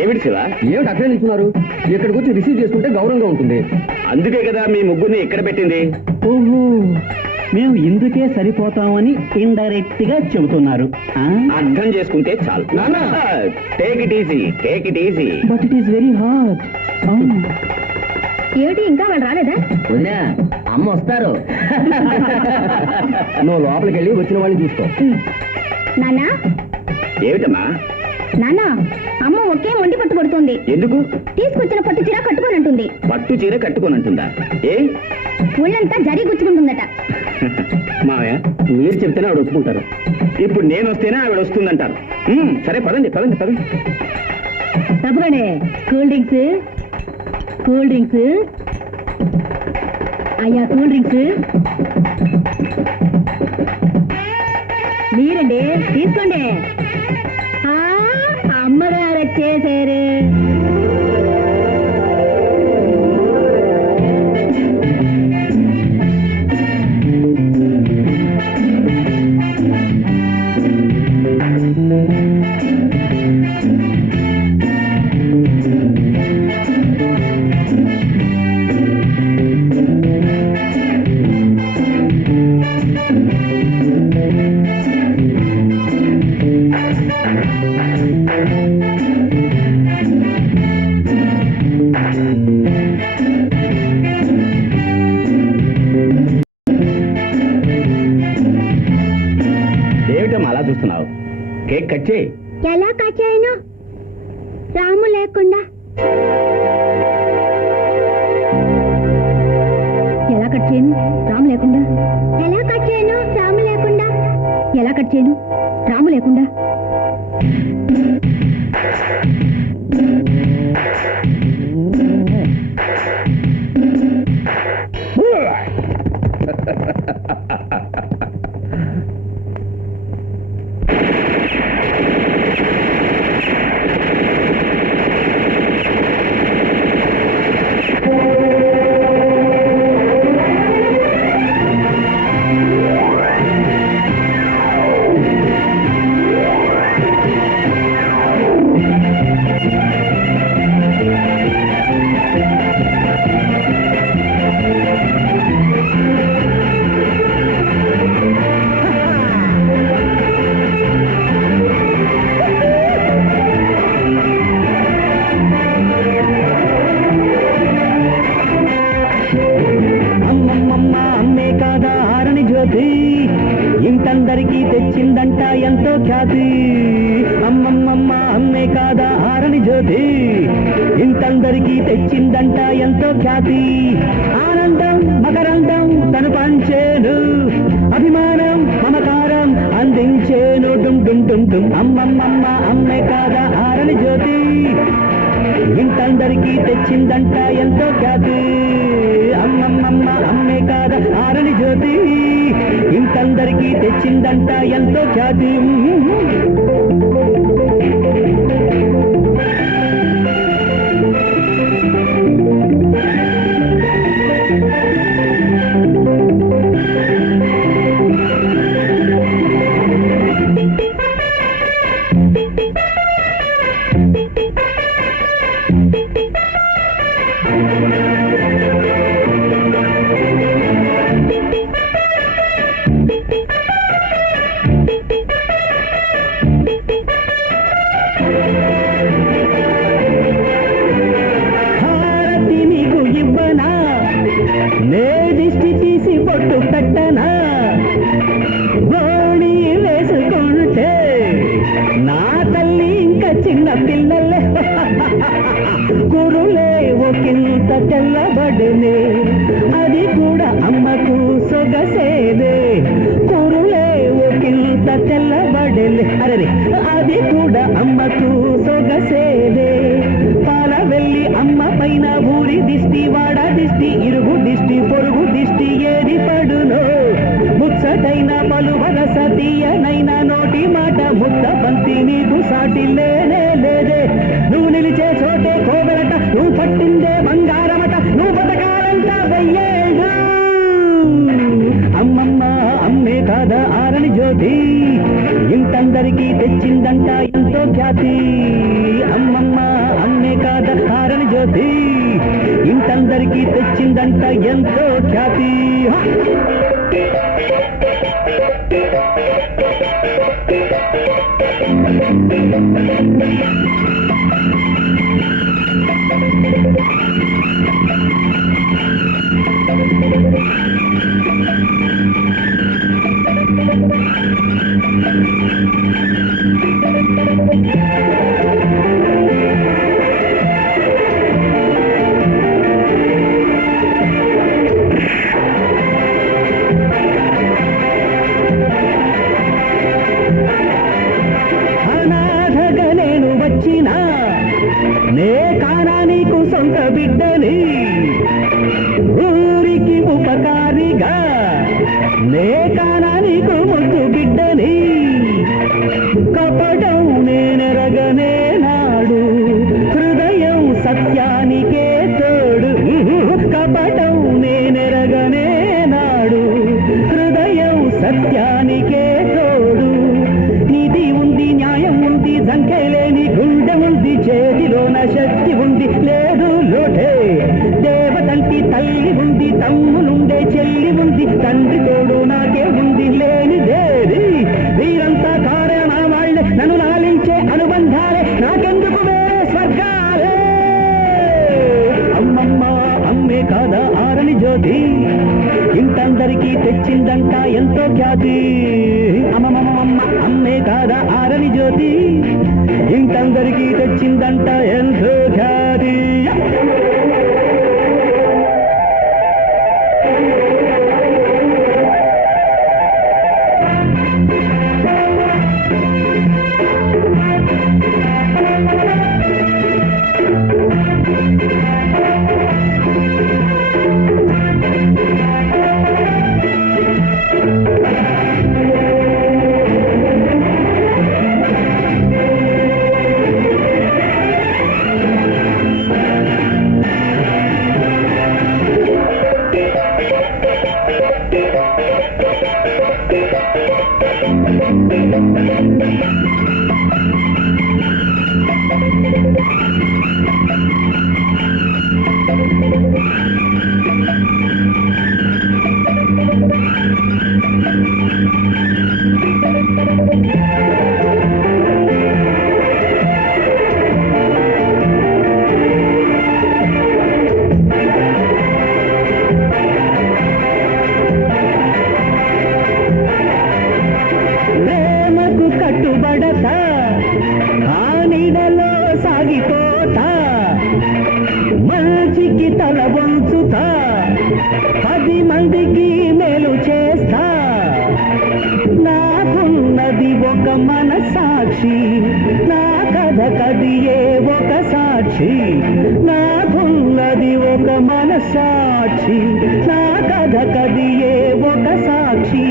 ఏమిటి శివ, ఏమిటి అక్కడే నిల్చున్నారు? ఇక్కడికి వచ్చి రిసీవ్ చేసుకుంటే గౌరవంగా ఉంటుంది. అందుకే కదా మీ ముగ్గురిని ఇక్కడ పెట్టింది. ఓహో, మేము ఇందుకే సరిపోతామని ఇండైరెక్ట్ గా చెబుతున్నారు. అర్థం చేసుకుంటే చాలు. Take it easy, take it easy. But it is very hard. ఏమిటి ఇంకా వాళ్ళు రాలేదా? వదినా, అమ్మ వస్తారు. నువ్వు లోపలికి వెళ్ళి వచ్చిన వాళ్ళని చూసుకో. నాన్న. ఏమిటమ్మా? నాన్న, అమ్మ ఒకే మొండి పట్టు పడుతుంది. ఎందుకు? తీసుకొచ్చిన పట్టు చీర కట్టుకోనంటుంది. పట్టు చీర కట్టుకోనంటుందా? ఏ ఒళ్ళంతా జరీ గుచ్చుకుంటుందట. మావయ్య, మీరు చెప్తేనే ఆవిడ ఒప్పుకుంటారు. ఇప్పుడు నేను వస్తేనే ఆవిడ వస్తుందంటారు. సరే పదండి పదండి పదండి. తప్పకండి. కూల్ డ్రింక్స్, కూల్ డ్రింక్స్ అయ్యా, కూల్ డ్రింక్స్. మీరండి, తీసుకోండి. అమ్మగారు వచ్చేసారు. అలా చూస్తున్నావు? కేక్ కట్ చేయి. ఎలా కట్ చేయను? రాము లేకుండా. ఎలా కట్ చేయను? రాము లేకుండా. ఎలా కట్ చేయను? రాము లేకుండా. ఎలా కట్ చేయను? రాము లేకుండా. ఇంతందరికీ తెచ్చిందంట ఎంతో ఖ్యాతి. అమ్మమ్మమ్మ అమ్మే కాదా ఆరని జ్యోతి, ఇంతందరికీ తెచ్చిందంట ఎంతో ఖ్యాతి. ఆనందం మకరందం తను పంచేను, అభిమానం మమకారం అందించేను. డుమ్ డుమ్ డుమ్ డుమ్. అమ్మమ్మమ్మ అమ్మే కాదా ఆరని జ్యోతి, ఇంతందరికీ తెచ్చిందంట ఎంతో ఖ్యాతి. అమ్మమ్మమ్మ అమ్మే కాదా ఆరని జ్యోతి, ఇంతందరికీ తెచ్చిందంట ఎంతో ఖ్యాతి. తెల్లబడినే అది కూడా అమ్మకు సొగసేదే. కురులే నాడేలే అరే అది కూడా అమ్మకు సొగసేలే పాల వెళ్ళి అమ్మ పైన ఊరి దిష్టి వాడ దిష్టి ఇరుగు దిష్టి పొరుగు దిష్టి ఏది పడునో ముచ్చటైన పలువరస తీయనైన నోటి మాట ముద్ద బంతి నీకు సాటి లేనే లేదే నువ్వు నిలిచే చోటే కోవెలట నువ్వు పట్టిందే బంగారమట నువ్వు బతకాలంట వెయ్యేళ్ళు అమ్మమ్మ అమ్మే కాదా ఆరని జ్యోతి ఇంతందరికీ తెచ్చిందంట ఎంతో ఖ్యాతి అమ్మమ్మ అమ్మే కాదా ఆరని జ్యోతి ఇంతందరికీ తెచ్చిందంట ఎంతో ఖ్యాతి అనాథగా నేను వచ్చినా నే కానా నీకు సొంత బిడ్డని ఊరికి ఉపకారిగా నే కానా నీకు ముద్దు బిడ్డని కపటం నేనెరగనే నాడు హృదయం సత్యానికే తోడు కపటం నేనెరగనే నాడు హృదయం సత్యానికే తోడు నీతి ఉంది న్యాయం ఉంది సంఖ్యలేని గుండె ఉంది చేతిలోన శక్తి ఉంది లేదు లోటే దేవతంటి తల్లి ఉంది తమ్ములుండే చెల్లి ఉంది తండ్రి తోడు నాకే ఉంది లేనిదేది వీరంతా కారణ వాళ్ళే నన్ను లాలించే అనుబంధాలే నాకెందుకు వేరే స్వర్గాలే అమ్మమ్మ అమ్మే కాదా ఆరని జ్యోతి ఇంతందరికీ తెచ్చిందంట ఎంతో ఖ్యాతి అమ్మమ్మ అమ్మే కాదా ఆరని జ్యోతి ఇంతందరికీ తెచ్చిందంట ఎంతో ఖ్యాతి ప్రేమకు కట్టుబడతా ఆ నీడలో సాగిపోతా మంచికి తల వంచుతా 10 మందికి మేలు చేస్తా నాకున్నది ఒక మనసాక్షి నా కథ కదియే ఒక సాక్షి నాకున్నది ఒక మనసాక్షి నా కథ కదియే ఒక సాక్షి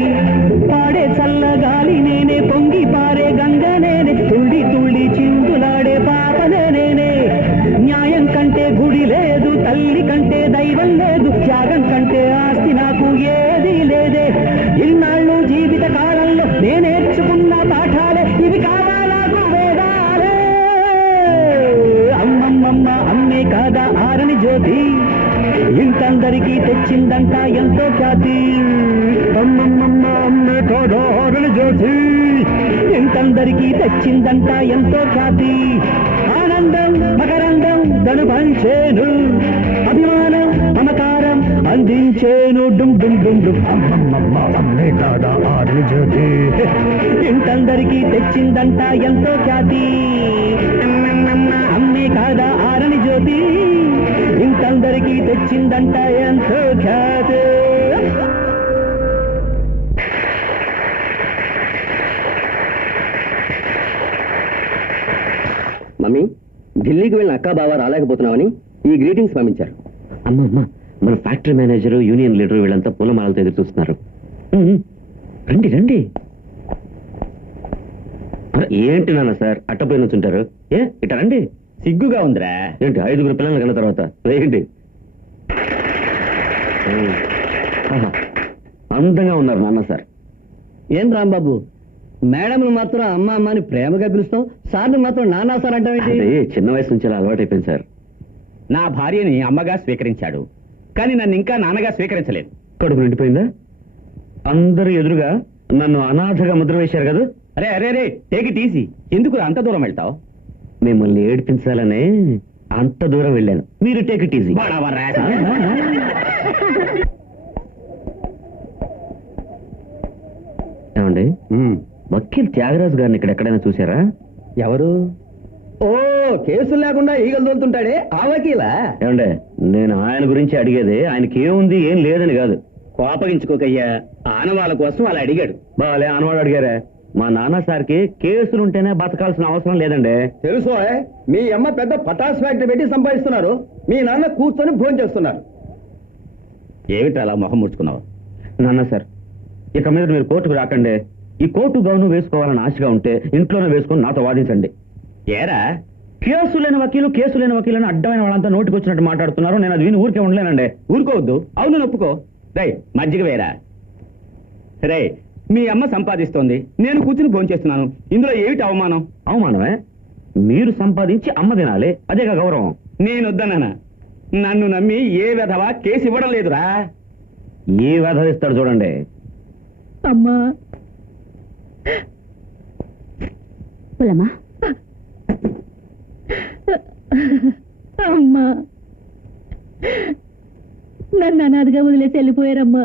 పాడే చల్లగాలి నేనే పొంగి పారే గంగ నేనే తుళ్ళి తుళ్ళి చిందులాడే పాపనే నేనే న్యాయం కంటే గుడి లేదు తల్లి కంటే దైవం లేదు త్యాగం కంటే ఆస్తి నాకు ఏది లేదే ఇన్నాళ్ళు జీవిత కాలంలో నేర్చుకున్న పాఠాలే ఇవి కావాలకు వేదాలే అమ్మమ్మమ్మ అమ్మే కాదా ఆరని జ్యోతి ఇంతందరికీ తెచ్చిందంట ఎంతో ఖ్యాతి అమ్మమ్మమ్మ అమ్మే కాదా ఆరని జ్యోతి ఇంతందరికీ తెచ్చిందంట ఎంతో ఖ్యాతి ఆనందం మకరందం దను పంచేను అభిమానం మమకారం అందించేను డుమ్ డుమ్ డుమ్ డుమ్ అమ్మమ్మమ్మ అమ్మే కాదా ఆరని జ్యోతి ఇంతందరికీ తెచ్చిందంట ఎంతో ఖ్యాతి అమ్మమ్మమ్మ అమ్మే కాదా ఆరని జ్యోతి ఇంతందరికీ తెచ్చిందంట ఎంతో ఖ్యాతి మమ్మీ, ఢిల్లీకి వెళ్ళిన అక్కా బావ రాలేకపోతున్నామని ఈ గ్రీటింగ్స్ పంపించారు. అమ్మ మన ఫ్యాక్టరీ మేనేజరు, యూనియన్ లీడరు వీళ్ళంతా పూలమాలతో ఎదురు చూస్తున్నారు. రండి రండి. ఏంటి నాన్న సార్ అట్టపోయి నుంచుంటారు? ఇట రండి. సిగ్గుగా ఉందిరా. ఏంటి 5 పిల్లలు కన్నా తర్వాత వేయండి. అందంగా ఉన్నారు నాన్న సార్. ఏం రాంబాబు, మేడంను మాత్రం అమ్మ అమ్మని ప్రేమగా పిలుస్తాం, సార్ని మాత్రం నానా సార్ అంటావేంటి? అదే చిన్న వయసు నుంచి అలా అలవాటైపోయింది సార్. నా భార్యని అమ్మగా స్వీకరించాడు, కానీ నన్ను ఇంకా నాన్నగా స్వీకరించలేదు. కడుపు నిండిపోయిందా? అందరూ ఎదురుగా నన్ను అనాథగా ముద్ర వేశారు కదా. అరే అరే అరే, టేక్ ఇట్ ఈజీ. ఎందుకు అంత దూరం వెళ్తావు? మిమ్మల్ని ఏడిపించాలనే అంత దూరం వెళ్ళాను. మీరు టేక్ ఇట్ ఈజీ. ఏమండి, వకీల్ త్యాగరాజు గారిని ఇక్కడ ఎక్కడైనా చూసారా? ఎవరు? ఓ, కేసులు లేకుండా ఈగలు తోలుతుంటాడే ఆ వకీలా? ఏమండే, నేను ఆయన గురించి అడిగేది ఆయనకి ఏముంది ఏం లేదని కాదు. కోపగించుకోకయ్యా, ఆనవాళ్ళ కోసం అలా అడిగాడు. బాలే ఆనవాడు అడిగారే. మా నాన్న సార్కి కేసులుంటేనే బతకాల్సిన అవసరం లేదండి. తెలుసు, మీ అమ్మ పెద్ద పటాస్ ఫ్యాక్టరీ పెట్టి సంపాదిస్తున్నారు, మీ నాన్న కూర్చొని భోజనం చేస్తున్నారు. ఏమిటి అలా మొహం ముడుచుకున్నావు? నాన్న సార్, ఇక మీద మీరు కోర్టుకు రాకండి. ఈ కోర్టు గౌను వేసుకోవాలని ఆశగా ఉంటే ఇంట్లోనే వేసుకొని నాతో వాదించండి. ఏరా, కేసు లేని వకీలు అని అడ్డమైన వాళ్ళంతా నోటికి వచ్చినట్టు మాట్లాడుతున్నారు. నేను అది విని ఊరికే ఉండలేనండి. ఊరుకోవద్దు. అవును, ఒప్పుకో. రై, మజ్జిగ వేరా. రే, మీ అమ్మ సంపాదిస్తోంది, నేను కూర్చుని భోంచేస్తున్నాను. ఇందులో ఏమిటి అవమానం? అవమానమే? మీరు సంపాదించి అమ్మ తినాలి, అదేగా గౌరవం. నేను వద్దన్నానా? నన్ను నమ్మి ఏ విధవా కేసు ఇవ్వడం లేదురా. ఏ వ్యధ ఇస్తాడు చూడండి. అమ్మా పులమా, అమ్మా నన్ను అనాథగా వదిలేసి వెళ్ళిపోయారమ్మా.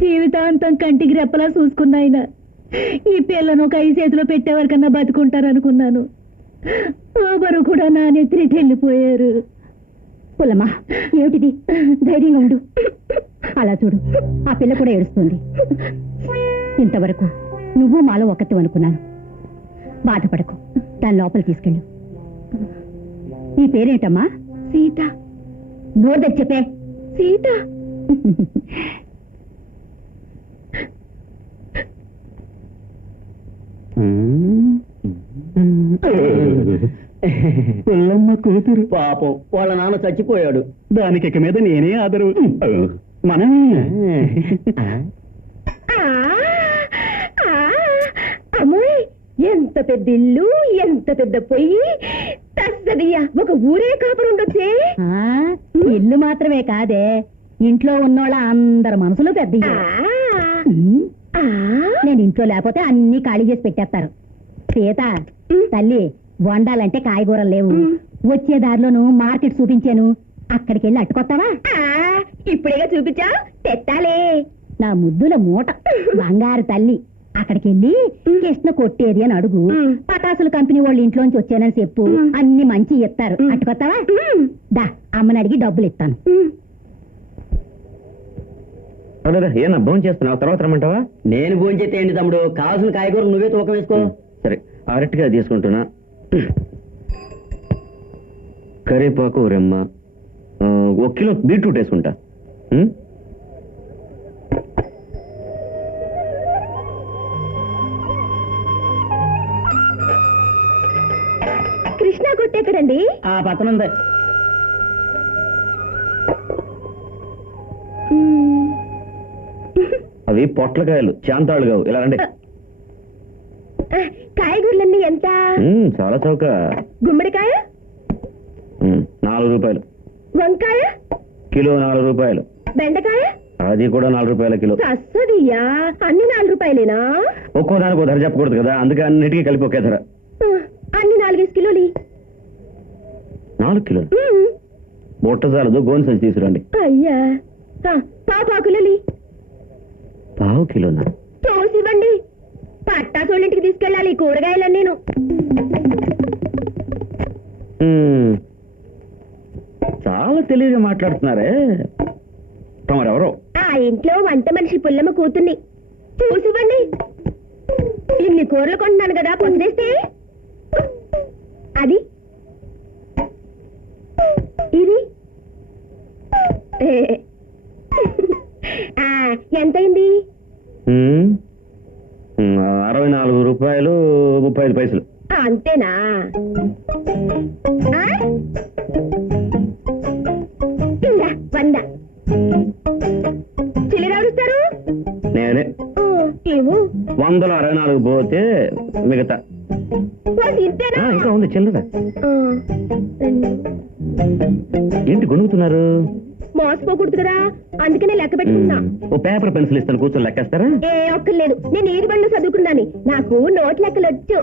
జీవితాంతం కంటికి రెప్పలా చూసుకున్నాయన. ఈ పిల్లను ఒక 5 చేతిలో పెట్టేవారికన్నా బతుకుంటారనుకున్నాను. ఎవరు కూడా నా నెత్తికి వెళ్ళిపోయారు. పులమా, ఏమిటిది? ధైర్యంగా ఉండు. అలా చూడు, ఆ పిల్ల కూడా ఏడుస్తుంది. ఇంతవరకు నువ్వు మాలో ఒకటి అనుకున్నాను. బాధపడకు, దాని లోపల తీసుకెళ్ళు. నీ పేరేంటమ్మా? సీత. నోరు తెచ్చి చెప్పే. సీత. పుల్లమ్మ కూతురు. పాపం, వాళ్ళ నాన్న చచ్చిపోయాడు. దానికి ఇక మీద నేనే ఆదరు. మనమే. అమ్మాయి, ఎంత పెద్ద ఇల్లు, ఎంత పెద్ద పొయ్యి. తస్సదియ్యా, ఒక ఊరే కాపురం ఉండొచ్చే. ఇల్లు మాత్రమే కాదే, ఇంట్లో ఉన్నోళ్ళ అందరి మనసులు పెద్ద. నేను ఇంట్లో లేకపోతే అన్ని ఖాళీ చేసి పెట్టేస్తారు. సీత తల్లి, వండాలంటే కాయగూరలు లేవు. వచ్చే దారిలోను మార్కెట్ చూపించాను, అక్కడికి వెళ్ళి అట్టుకొస్తావా? ఇప్పుడేగా చూపించా, తెత్తాలే. నా ముద్దుల మూట, బంగారు తల్లి. అక్కడికి వెళ్ళి కృష్ణ కొట్టేది అని అడుగు. పటాసుల కంపెనీ వాళ్ళు ఇంట్లోంచి వచ్చానని చెప్పు, అన్ని మంచి ఇస్తారు. అట్టుకొస్తావా? దా, అమ్మని అడిగి డబ్బులు ఇస్తాను. ఏనా భోజనం చేస్తున్నావు? తర్వాత రమ్మంటావా? నేను భోంచేయండి తమ్ముడు, కావాల్సిన కాయగూరలు నువ్వే తూకం వేసుకో. సరే, అరటిగా తీసుకుంటున్నా. కరివేపాకు, రెమ్మ, 1 కిలో బీట్రూట్ వేసుకుంటా. కృష్ణ కొట్టెక్కడండి? ఆ పక్కనుంది. అవి పొట్లకాయలు, చాంతాళ్ళు కావు. ఇలా రండి. కాయగూరలన్నీ ఎంత? చాలా చౌక. గుమ్మడికాయ 4 రూపాయలు. వంకాయ కిలో 4 రూపాయలు. బెండకాయ అది కూడా 4 రూపాయల కిలో. సస్సదియ్యా, అన్ని 4 రూపాయలేనా? ఒక్కో దానికి ధర చెప్పకూడదు కదా, అందుకే అన్నిటికీ కలిపి ఒకే ధర. అన్ని 4 కిలోలు. 4 కిలోలు బొట్ట చాలదు, గోను సంచి తీసుకురండి. అయ్యా, పాపాకులలి. 1/2 కిలోనా? తోసివ్వండి, పట్టాసోళ్ళింటికి తీసుకెళ్ళాలి కూరగాయలని. నేను చాలా తెలివిగా మాట్లాడుతున్నారే. తమరెవరో? ఆ ఇంట్లో వంట మనిషి పుల్లమ్మ కూతుర్ని. చూసివ్వండి. ఇన్ని కూరలు కొంటున్నాను కదా, పొసిరేస్తే. అది ఇది ఎంతైంది? 64 రూపాయలు 35 పైసలు. అంతేనా? ఇందా 100. చిల్లరాడుస్తారు? నేనే ఏమో 164 పోతే మిగతా. ఇంతేనా? ఇంకా ఉంది చిల్లర. ఏంటి గొనుగుతున్నారు? మోసపోకూడదు కదా, అందుకనే లెక్క పెట్టుకున్నా. ఓ పేపర్ పెన్సిల్ ఇస్తాను, కూర్చొని లెక్కేస్తారా? ఏ ఒక్కర్లేదు, నేను ఈది బండ్లు చదువుకున్నాను, నాకు నోట్ లెక్కలు వచ్చు.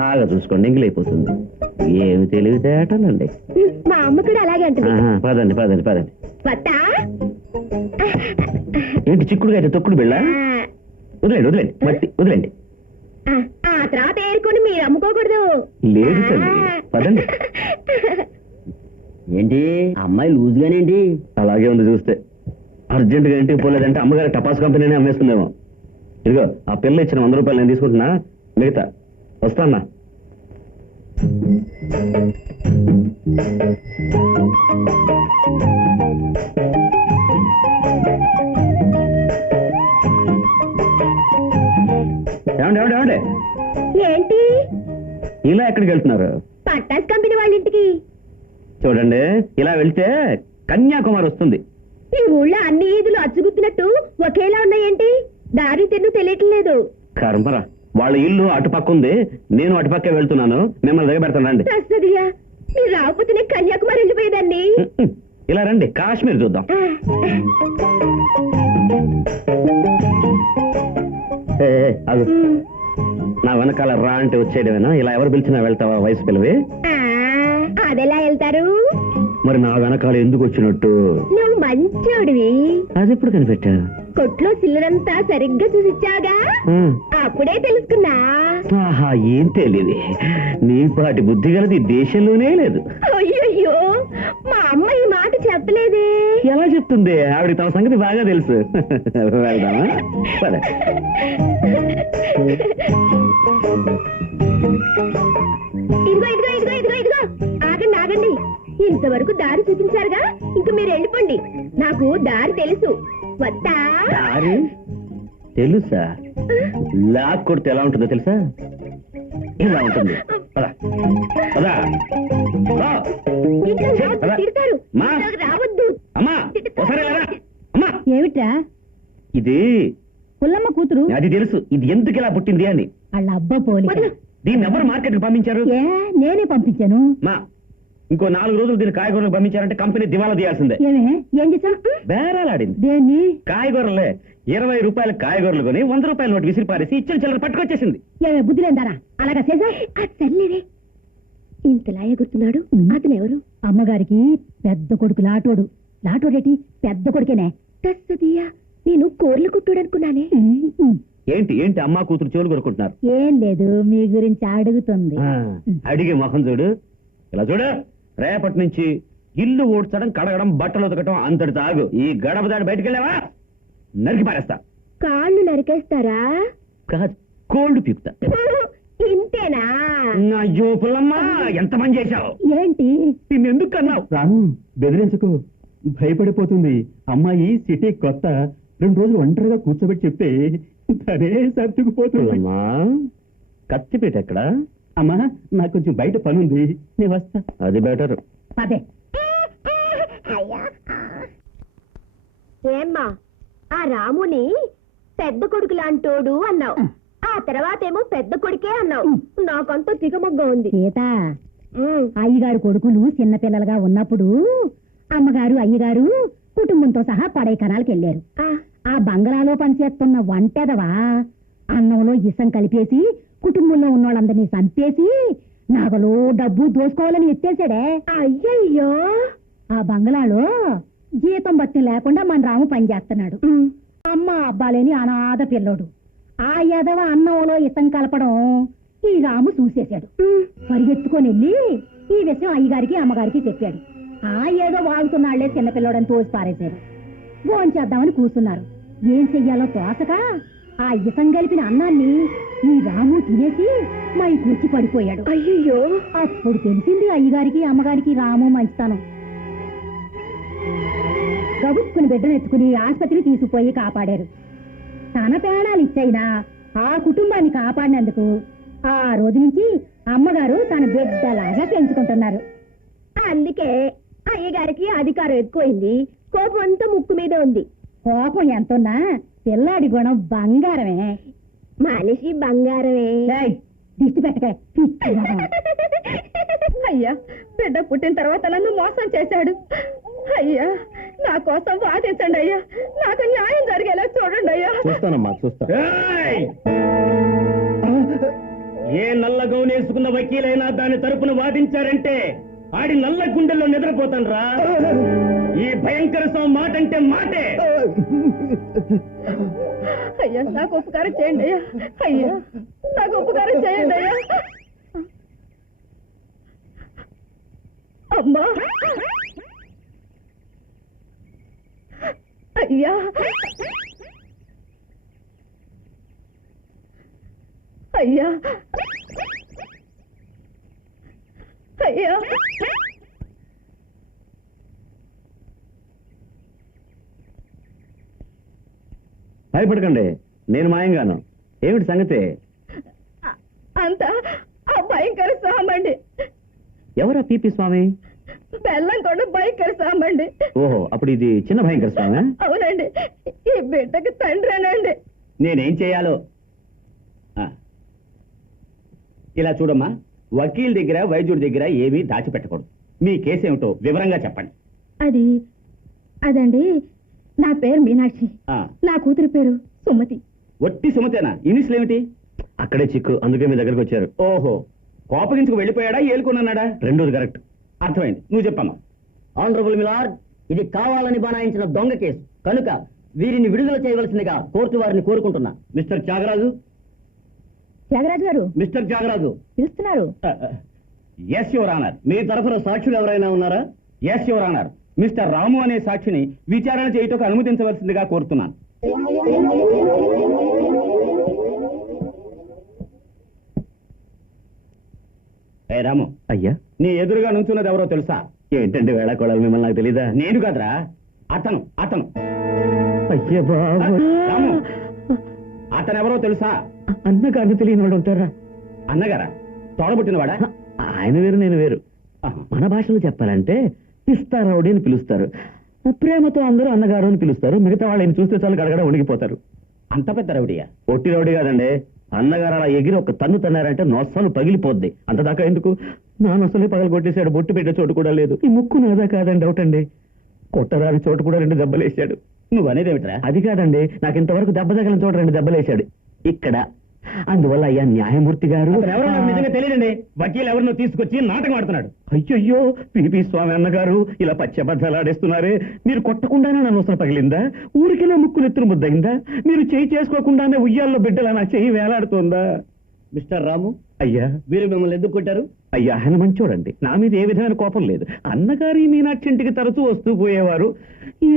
బాగా చూసుకోండి, ఎంగిలైపోతుంది. ఏమి తెలివితేటలండి. మా అమ్మ కూడా అలాగే అంటుంది. పదండి పదండి పదండి. వత్తా? ఏంటి చిక్కుడుగా అయితే తొక్కుడు బిళ్ళ? వదిలేండి వదిలేండి, మట్టి వదిలేండి. ఆ తర్వాత ఏరుకొని మీరు అమ్ముకోకూడదు. లేదు తల్లి, పదండి. ఏంటి అమ్మాయి లూజ్ గానేంటి? అలాగే ఉంది చూస్తే. అర్జెంట్ గా ఇంటికి పోలేదంటే అమ్మగారి టపాస్ కంపెనీనే అమ్మేస్తుందేమో. ఇదిగో ఆ పిల్ల ఇచ్చిన 100 రూపాయలు నేను తీసుకుంటున్నా, మిగతా వస్తానా. ఏమండి ఏమండి ఏమండి, ఏంటి? ఇలా ఎక్కడికి వెళ్తున్నారు? పట్టాస్ కంపెనీ వాళ్ళ ఇంటికి. చూడండి, ఇలా వెళ్తే కన్యాకుమారి వస్తుంది. ఈ ఊళ్ళో అన్ని ఈదులు అచ్చుగుత్తినట్టు ఒకేలా ఉన్నాయేంటి? దారి తెన్ను తెలియట్లేదు. కర్మరా, వాళ్ళ ఇల్లు అటుపక్క ఉంది, నేను అటుపక్కే వెళ్తున్నాను. మిమ్మల్ని దగ్గర పెడతాను రండి. సస్తదియా, మీరు రాకపోతేనే కన్యాకుమారి వెళ్ళిపోయేదాన్ని. ఇలా రండి, కాశ్మీర్ చూద్దాం. అది నా వెనకాల రా అంటే వచ్చేయడమేనా? ఇలా ఎవరు పిలిచినా వెళ్తావా వయసు పిల్లవి? అదెలా వెళ్తారు? మరి నా వెనకాల ఎందుకు వచ్చినట్టు? నువ్వు మంచోడివి. అది ఎప్పుడు కనిపెట్టా? కొట్లో సిల్లరంతా సరిగ్గా చూసిచ్చాగా, అప్పుడే తెలుసుకున్నా. ఆహా, ఏం తెలియదు. నీ పాటి బుద్ధి గలది దేశంలోనే లేదు. అయ్యయ్యో, మా అమ్మ ఈ మాట చెప్పలేదే. ఎలా చెప్తుంది? ఆవిడ తమ సంగతి బాగా తెలుసు. వెళ్దామా? సరే. ఇదిగో ఇదిగో ఇదిగో ఇదిగో ఇదిగో, ఆగండి ఆగండి. ఇంతవరకు దారి చూపించారుగా, ఇంక మీరు వెళ్ళిపోండి. నాకు దారి తెలుసు. వద్దా? దారి తెలుసా? లాక్ కొడితే ఎలా ఉంటుందో తెలుసా? ఇలా ఉంటుంది. పద. పద. రా. ఇంకా రావద్దు, తిడతారు. మా. ఇంట్లోకి రావద్దు. అమ్మా, ఒకసారి ఇలా రా. అమ్మా, ఏమిట్రా? ఇది పుల్లమ్మ కూతురు. అది తెలుసు, ఇది ఎందుకు ఇలా పుట్టింది అని. వాళ్ళ అబ్బా పోలి. దీన్ని ఎవరు మార్కెట్ కి పంపించారు? నేనే పంపించాను. మా, ఇంకో 4 రోజులు దీన్ని కాయగూరలకు పంపించారంటే కంపెనీ దివాలా తీయాల్సిందే. ఏం చేసా? బేరాలాడింది. దేన్ని? కాయగూరలే. 20 రూపాయల కాయగూరలు కొని 100 రూపాయల నోటు విసిరి పారేసి ఇచ్చిన చిల్లర పట్టుకొచ్చేసింది. ఏమే బుద్ధి లేదారా? అలాగా చేసా? సర్లేవే. ఇంతలా ఎగురుతున్నాడు అతను ఎవరు? అమ్మగారికి పెద్ద కొడుకు లాటోడు. లాటోడేటి? పెద్ద కొడుకేనే. తస్సదియా, నేను కోర్లు కుట్టుడు అనుకున్నానే. ఏంటి ఏంటి అమ్మా కూతురు చెవులు కొరుకుంటున్నారు? ఏం లేదు, మీ గురించి అడుగుతుంది. అడిగే మొహం చూడు. ఇలా చూడు, రేపటి నుంచి ఇల్లు ఊడ్చడం, కడగడం, బట్టలు ఉతకటం అంతటి తాగు. ఈ గడప దాడి బయటకు వెళ్ళావా నరికి పారేస్తా. కాళ్ళు నరికేస్తారా? కాదు, కోల్డ్ పీకుతా. ఇంతేనా? అయ్యో పుల్లమ్మా, ఎంత పని చేశావు? ఏంటి? నిన్నెందుకు కన్నావు? రాను, బెదిరించకు, భయపడిపోతుంది. అమ్మాయి సిటీ కొత్త, 2 రోజులు ఒంటరిగా కూర్చోబెట్టి చెప్తే తనే సర్దుకుపోతుంది. పుల్లమ్మా, కత్తిపేట ఎక్కడా? అమ్మా, నాకు కొంచెం బయట పనుంది, నేను వస్తా. అది బెటర్. అదే. ఏమ్మా, ఆ రాముని పెద్ద కొడుకు లాంటోడు అన్నావు, ఆ తర్వాత ఏమో పెద్ద కొడుకే అన్నావు. నాకంతా దిగమగ్గా ఉంది. సీత, అయ్యగారు కొడుకులు చిన్నపిల్లలుగా ఉన్నప్పుడు అమ్మగారు అయ్యగారు కుటుంబంతో సహా కొడైకెనాల్కి వెళ్ళారు. ఆ బంగళాలో పనిచేస్తున్న వంటెదవా అన్నంలో ఇసం కలిపేసి కుటుంబంలో ఉన్న వాళ్ళందరినీ చంపేసి నగలు డబ్బు దోసుకోవాలని ఎత్తేసాడే. అయ్యయ్యో, ఆ బంగళాలో జీతం బత్తి లేకుండా మన రాము పనిచేస్తున్నాడు. అమ్మ అబ్బాలేని అనాథ పిల్లోడు. ఆ యదవ అన్నంలో ఇసం కలపడం ఈ రాము చూసేశాడు. పరిగెత్తుకొని వెళ్ళి ఈ విషయం అయ్యగారికి అమ్మగారికి చెప్పాడు. ఏదో వాగుతున్నాళ్లే చిన్నపిల్లోడని తోసి పారేశారు. భోంచేద్దామని కూర్చున్నారు. ఏం చెయ్యాలో తోసక ఆ ఇసం కలిపిన అన్నాన్ని ఈ రాము తినేసి మై కూర్చి పడిపోయాడు. అయ్యో, అప్పుడు తెలిసింది అయ్యగారికి అమ్మగారికి రాము మంచితనం. గబుక్కుని బిడ్డనెత్తుకుని ఆసుపత్రికి తీసుకుపోయి కాపాడారు. తన ప్రాణాలు ఇచ్చైనా ఆ కుటుంబాన్ని కాపాడినందుకు ఆ రోజు నుంచి అమ్మగారు తన బిడ్డలాగా పెంచుకుంటున్నారు. అందుకే అయ్యగారికి అధికారం ఎక్కువైంది, కోపం అంతా ముక్కు మీద ఉంది. కోపం ఎంతున్నా పిల్లాడి గుణం బంగారమే. మనిషి బంగారమే. దిష్టి పెట్టకే. అయ్యా, బిడ్డ పుట్టిన తర్వాత నన్ను మోసం చేశాడు. అయ్యా, నా కోసం వాదించండి అయ్యా, నాకు న్యాయం జరిగేలా చూడండి అయ్యా. చూస్తానమ్మా, చూస్తా. ఏ నల్ల గౌన్ వేసుకున్న వకీలైనా దాని తరపున వాదించారంటే ఆడి నల్ల గుండెల్లో నిద్రపోతాను రా. ఈ భయంకర మాట అంటే మాటే. అయ్యా, నాకు ఉపకారం చేయండి అయ్యా. అయ్యా, నాకు ఉపకారం చేయండి అయ్యా. అమ్మా, అయ్యా, అయ్యా, అయ్యా. భయపడకండి, నేను మాయంగాను. ఏమిటి సంగతి? అంతా ఆ భయంకర సామండి. ఎవరా పీపీ స్వామి? బెల్లం కూడా భయంకర సామండి. ఓహో, అప్పుడు ఇది చిన్న భయంకర స్వామి? అవునండి, ఈ బిడ్డకి తండ్రేనండి. నేనేం చేయాలో? ఇలా చూడమ్మా, వకీల్ దగ్గర వైద్యుడి దగ్గర ఏమీ దాచిపెట్టకూడదు. మీ కేసు ఏమిటో వివరంగా చెప్పండి. అదండి, నా పేరు మీనాక్షి, నా కూతురి పేరు సుమతి. ఒట్టి సుమతేనా? ఇనిషియల్ ఏమిటి? అక్కడే చిక్కు, అందుకే మీ దగ్గరకు వచ్చారు. ఓహో, కోపగించుకు వెళ్ళిపోయాడా, ఏలుకున్నాడా? రెండోది కరెక్ట్. అర్థమైంది, నువ్వు చెప్పమ్మా. ఆనరబుల్ మిలార్డ్, ఇది కావాలని బనాయించిన దొంగ కేసు కనుక వీరిని విడుదల చేయవలసిందిగా కోర్టు వారిని కోరుకుంటున్నా. మిస్టర్ త్యాగరాజు. త్యాగరాజు గారు మిస్టర్ త్యాగరాజు పిలుస్తున్నారు. Yes your honour. మీ తరఫున సాక్షులు ఎవరైనా ఉన్నారా? Yes your honour. Mister Ramu అనే సాక్షిని విచారణ చేయటకు అనుమతించవలసిందిగా కోరుతున్నాను. ఏ రాము, అయ్యా. నీ ఎదురుగా నుంచున్నది ఎవరో తెలుసా? ఏంటండి వేళాకోళాలు, మిమ్మల్ని నాకు తెలీదా? నేను కాదురా, అతను. అయ్యా బాబు. రాము, అతనెవరో తెలుసా? అన్నగారిని తెలియని వాడు ఉంటారా? అన్నగారా? తోడబుట్టినవాడా? ఆయన వేరు, నేను వేరు. మన భాషలో చెప్పాలంటే పిస్తారావుడి అని పిలుస్తారు. ప్రేమతో అందరూ అన్నగారు అని పిలుస్తారు. మిగతా వాళ్ళని చూస్తే చాలు గడగడ ఉడికిపోతారు. అంత పెద్ద రౌడియా? ఒట్టి రౌడి కాదండి. అన్నగారు అలా ఎగిరి ఒక తన్ను తన్నారంటే నొస్సలు పగిలిపోద్ది. అంతదాకా ఎందుకు? నా నొసలే పగలు కొట్టేశాడు. బొట్టు పెట్టే చోటు కూడా లేదు. ఈ ముక్కు నాదా కాదండి, డౌట్ అండి. కొట్టరాని చోటు కూడా 2 దెబ్బలేశాడు. నువ్వు అనేదేమిట్రా? అది కాదండి, నాకు ఇంతవరకు దెబ్బ తగిలిన చోట 2 దెబ్బలేశాడు ఇక్కడ. అందువల్ల అయ్యా న్యాయమూర్తి గారు. ఎవరో నాకు నిజంగా తెలియదండి. వకీల్ ఎవరినో తీసుకొచ్చి నాటకం ఆడుతున్నాడు. అయ్యయ్యో, పిపి స్వామి అన్నగారు ఇలా పచ్చబద్దలాడేస్తున్నారే. మీరు కొట్టకుండానే నా నొసలు పగిలిందా? ఊరికినే ముక్కు నెత్తురు ముద్దయిందా? మీరు చేయి చేసుకోకుండానే ఉయ్యాల్లో బిడ్డలా నా చెయ్యి వేలాడుతోందా? మిస్టర్ రాము, అయ్యా. వీరు మిమ్మల్ని ఎందుకు కొట్టారు? అయ్యా, ఆయన మంచోడండి. నా మీద ఏ విధమైన కోపం లేదు. అన్నగారు ఈ మీనాక్షి ఇంటికి తరచూ వస్తూ పోయేవారు.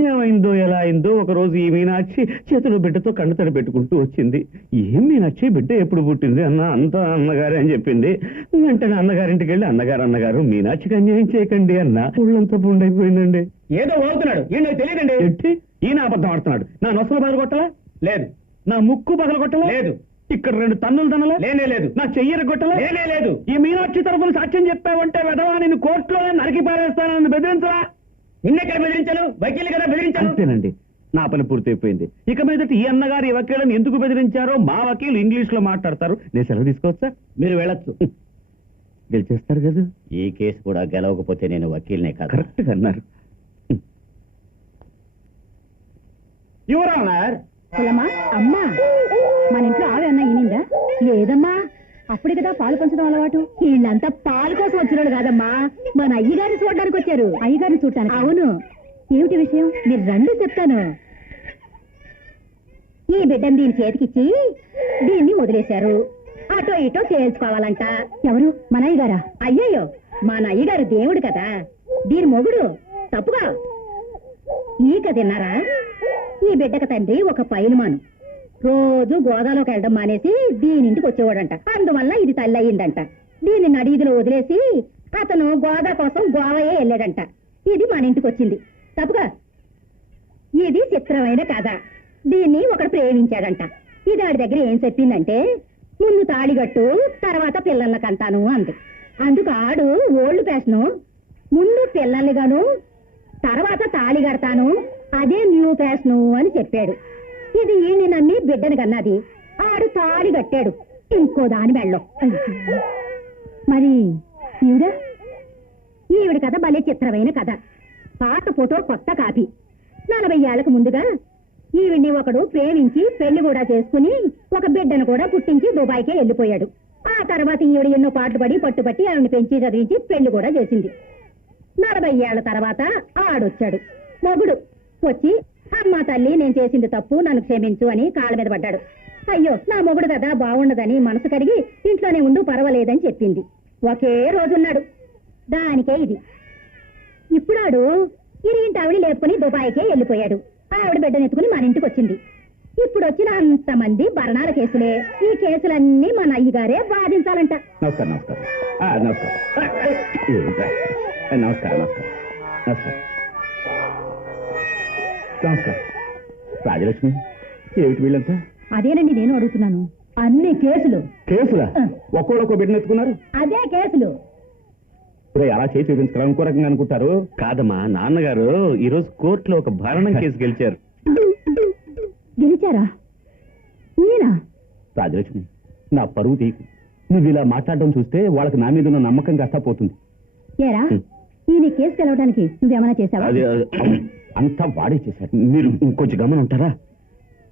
ఏమైందో ఎలా అయిందో ఒక రోజు ఈ మీనాక్షి చేతిలో బిడ్డతో కళ్ళతడి పెట్టుకుంటూ వచ్చింది. ఏం మీనాక్షి, బిడ్డ ఎప్పుడు పుట్టింది అన్న, అంతా అన్నగారే అని చెప్పింది. వెంటనే అన్నగారింటికి వెళ్ళి అన్నగారు మీనాక్షికి అన్యాయం చేయకండి అన్న. ఊళ్ళంతా పుండైపోయిందండి. ఏదో వాడుతున్నాడు, ఏం నాకు తెలియదండి. ఏంటి? ఈయన అబద్ధం ఆడుతున్నాడు. నా నొసలు పగలగొట్టలా? లేదు. నా ముక్కు పగలగొట్టలా? లేదు. ఇక్కడ 2 తన్నులు తనలా? లేనే లేదు. నా చెయ్యర కొట్టలా? లేనే లేదు. ఈ మీనాక్షి తరఫున సాక్ష్యం చెప్పావంటే వెధవా నిన్ను కోర్టులోనే నరికి పారేస్తానని బెదిరించరా? నిన్నెక్కడ బెదిరించాను? వకీల్ కదా బెదిరించాను. అంతేనండి, నా పని పూర్తయిపోయింది. ఇక మీదట ఈ అన్నగారు ఈ వకీలను ఎందుకు బెదిరించారో మా వకీలు ఇంగ్లీష్ లో మాట్లాడతారు. నేను సెలవు తీసుకోవచ్చా? మీరు వెళ్ళొచ్చు. గెలిచేస్తారు కదా. ఈ కేసు కూడా గెలవకపోతే నేను వకీల్నే కాదు. కరెక్ట్ గా అన్నారు. Your honour. అమ్మా, మన ఇంట్లో ఆవి అన్న ఈనిందా? లేదమ్మా, అప్పుడే కదా పాలు పంచడం అలవాటు. వీళ్ళంతా పాలు కోసం వచ్చినాడు కాదమ్మా, మన అయ్యగారిని చూడడానికి వచ్చారు. అయ్యగారిని చూడటానికి? అవును. ఏమిటి విషయం? మీరు రండి చెప్తాను. ఈ బిడ్డను దీని చేతికిచ్చి దీన్ని వదిలేశారు. అటో ఇటో తేల్చుకోవాలంట. ఎవరు? మన అయ్యగారా? అయ్యయ్యో, మన అయ్యగారు దేవుడు కదా, దీని మొగుడు. తప్పుగా ఈక తిన్నారా? ఈ బిడ్డక తండ్రి ఒక పైలుమాను. రోజు గోదాలోకి వెళ్ళడం మానేసి దీనింటికి వచ్చేవాడంట. అందువల్ల ఇది తల్లి అయ్యిందంట. దీన్ని నడీదిలో వదిలేసి అతను గోదా కోసం గోవయే వెళ్ళాడంట. ఇది మన ఇంటికి వచ్చింది. తప్పుగా ఇది చిత్రమైన కథ. దీన్ని ఒకడు ప్రేమించాడంట. ఇది ఆడి దగ్గర ఏం చెప్పిందంటే, ముందు తాళిగట్టు, తర్వాత పిల్లల్ని కంటాను అంది. అందుకు ఆడు ఓల్డ్ ఫ్యాషను, ముందు పిల్లల్ని గాను తర్వాత తాళి కడతాను, అదే న్యూ ఫ్యాషను అని చెప్పాడు. ఇది ఈయన్ని నమ్మి బిడ్డని కన్నది. ఆడు తాళి కట్టాడు ఇంకో దాని మెళ్ళం. మరి ఈవిడ ఈవిడ కథ భలే చిత్రమైన కథ. పాత ఫోటో కొత్త కాపీ. 40 ఏళ్లకు ముందుగా ఈవిడ్ని ఒకడు ప్రేమించి పెళ్లి కూడా చేసుకుని ఒక బిడ్డను కూడా పుట్టించి దుబాయ్కే వెళ్ళిపోయాడు. ఆ తర్వాత ఈవిడ ఎన్నో పాటలు పడి పట్టుబట్టి ఆవిడని పెంచి చదివించి పెళ్లి కూడా చేసింది. 40 ఏళ్ల తర్వాత ఆడొచ్చాడు. మొగుడు వచ్చి, అమ్మా తల్లి, నేను చేసింది తప్పు, నన్ను క్షమించు అని కాళ్ళ మీద పడ్డాడు. అయ్యో, నా మొగుడు కదా బాగుండదని మనసు కడిగి ఇంట్లోనే ఉండు, పర్వాలేదని చెప్పింది. ఒకే రోజున్నాడు. దానికే ఇది. ఇప్పుడాడు ఇరింటి ఆవిడ లేపుకుని దుబాయ్కే వెళ్ళిపోయాడు. ఆవిడ బిడ్డను ఎత్తుకుని మన ఇంటికి వచ్చింది. ఇప్పుడు వచ్చిన అంతమంది భరణాల కేసులే. ఈ కేసులన్నీ మన అయ్యగారే వాదించాలంట. నమస్కారం నమస్కారం నమస్కారం నమస్కారం నమస్కారం నమస్కారం. రాజలక్ష్మి, ఏమిటి వీళ్ళంతా? అదేనండి నేను అడుగుతున్నాను. అన్ని కేసులు. కేసులా? ఒక్కొక్క బిడ్డను ఎత్తుకున్నారు. అదే కేసులు. అలా చేసి చూపించుకోవాలి, ఇంకో రకంగా అనుకుంటారు. కాదమ్మా, నాన్నగారు ఈరోజు కోర్టులో ఒక భరణం కేసు గెలిచారు. గెలిచారా? నేనా? రాజలక్ష్మి, నా పరువు తీకు. నువ్వు ఇలా మాట్లాడడం చూస్తే వాళ్ళకి నా మీద ఉన్న నమ్మకం కాస్తా పోతుంది. ఏరా, ఈయన కేసు గెలవడానికి నువ్వేమైనా చేసావా? అంతా వాడే చేశాడు. మీరు ఇంకొంచెం గమనం ఉంటారా?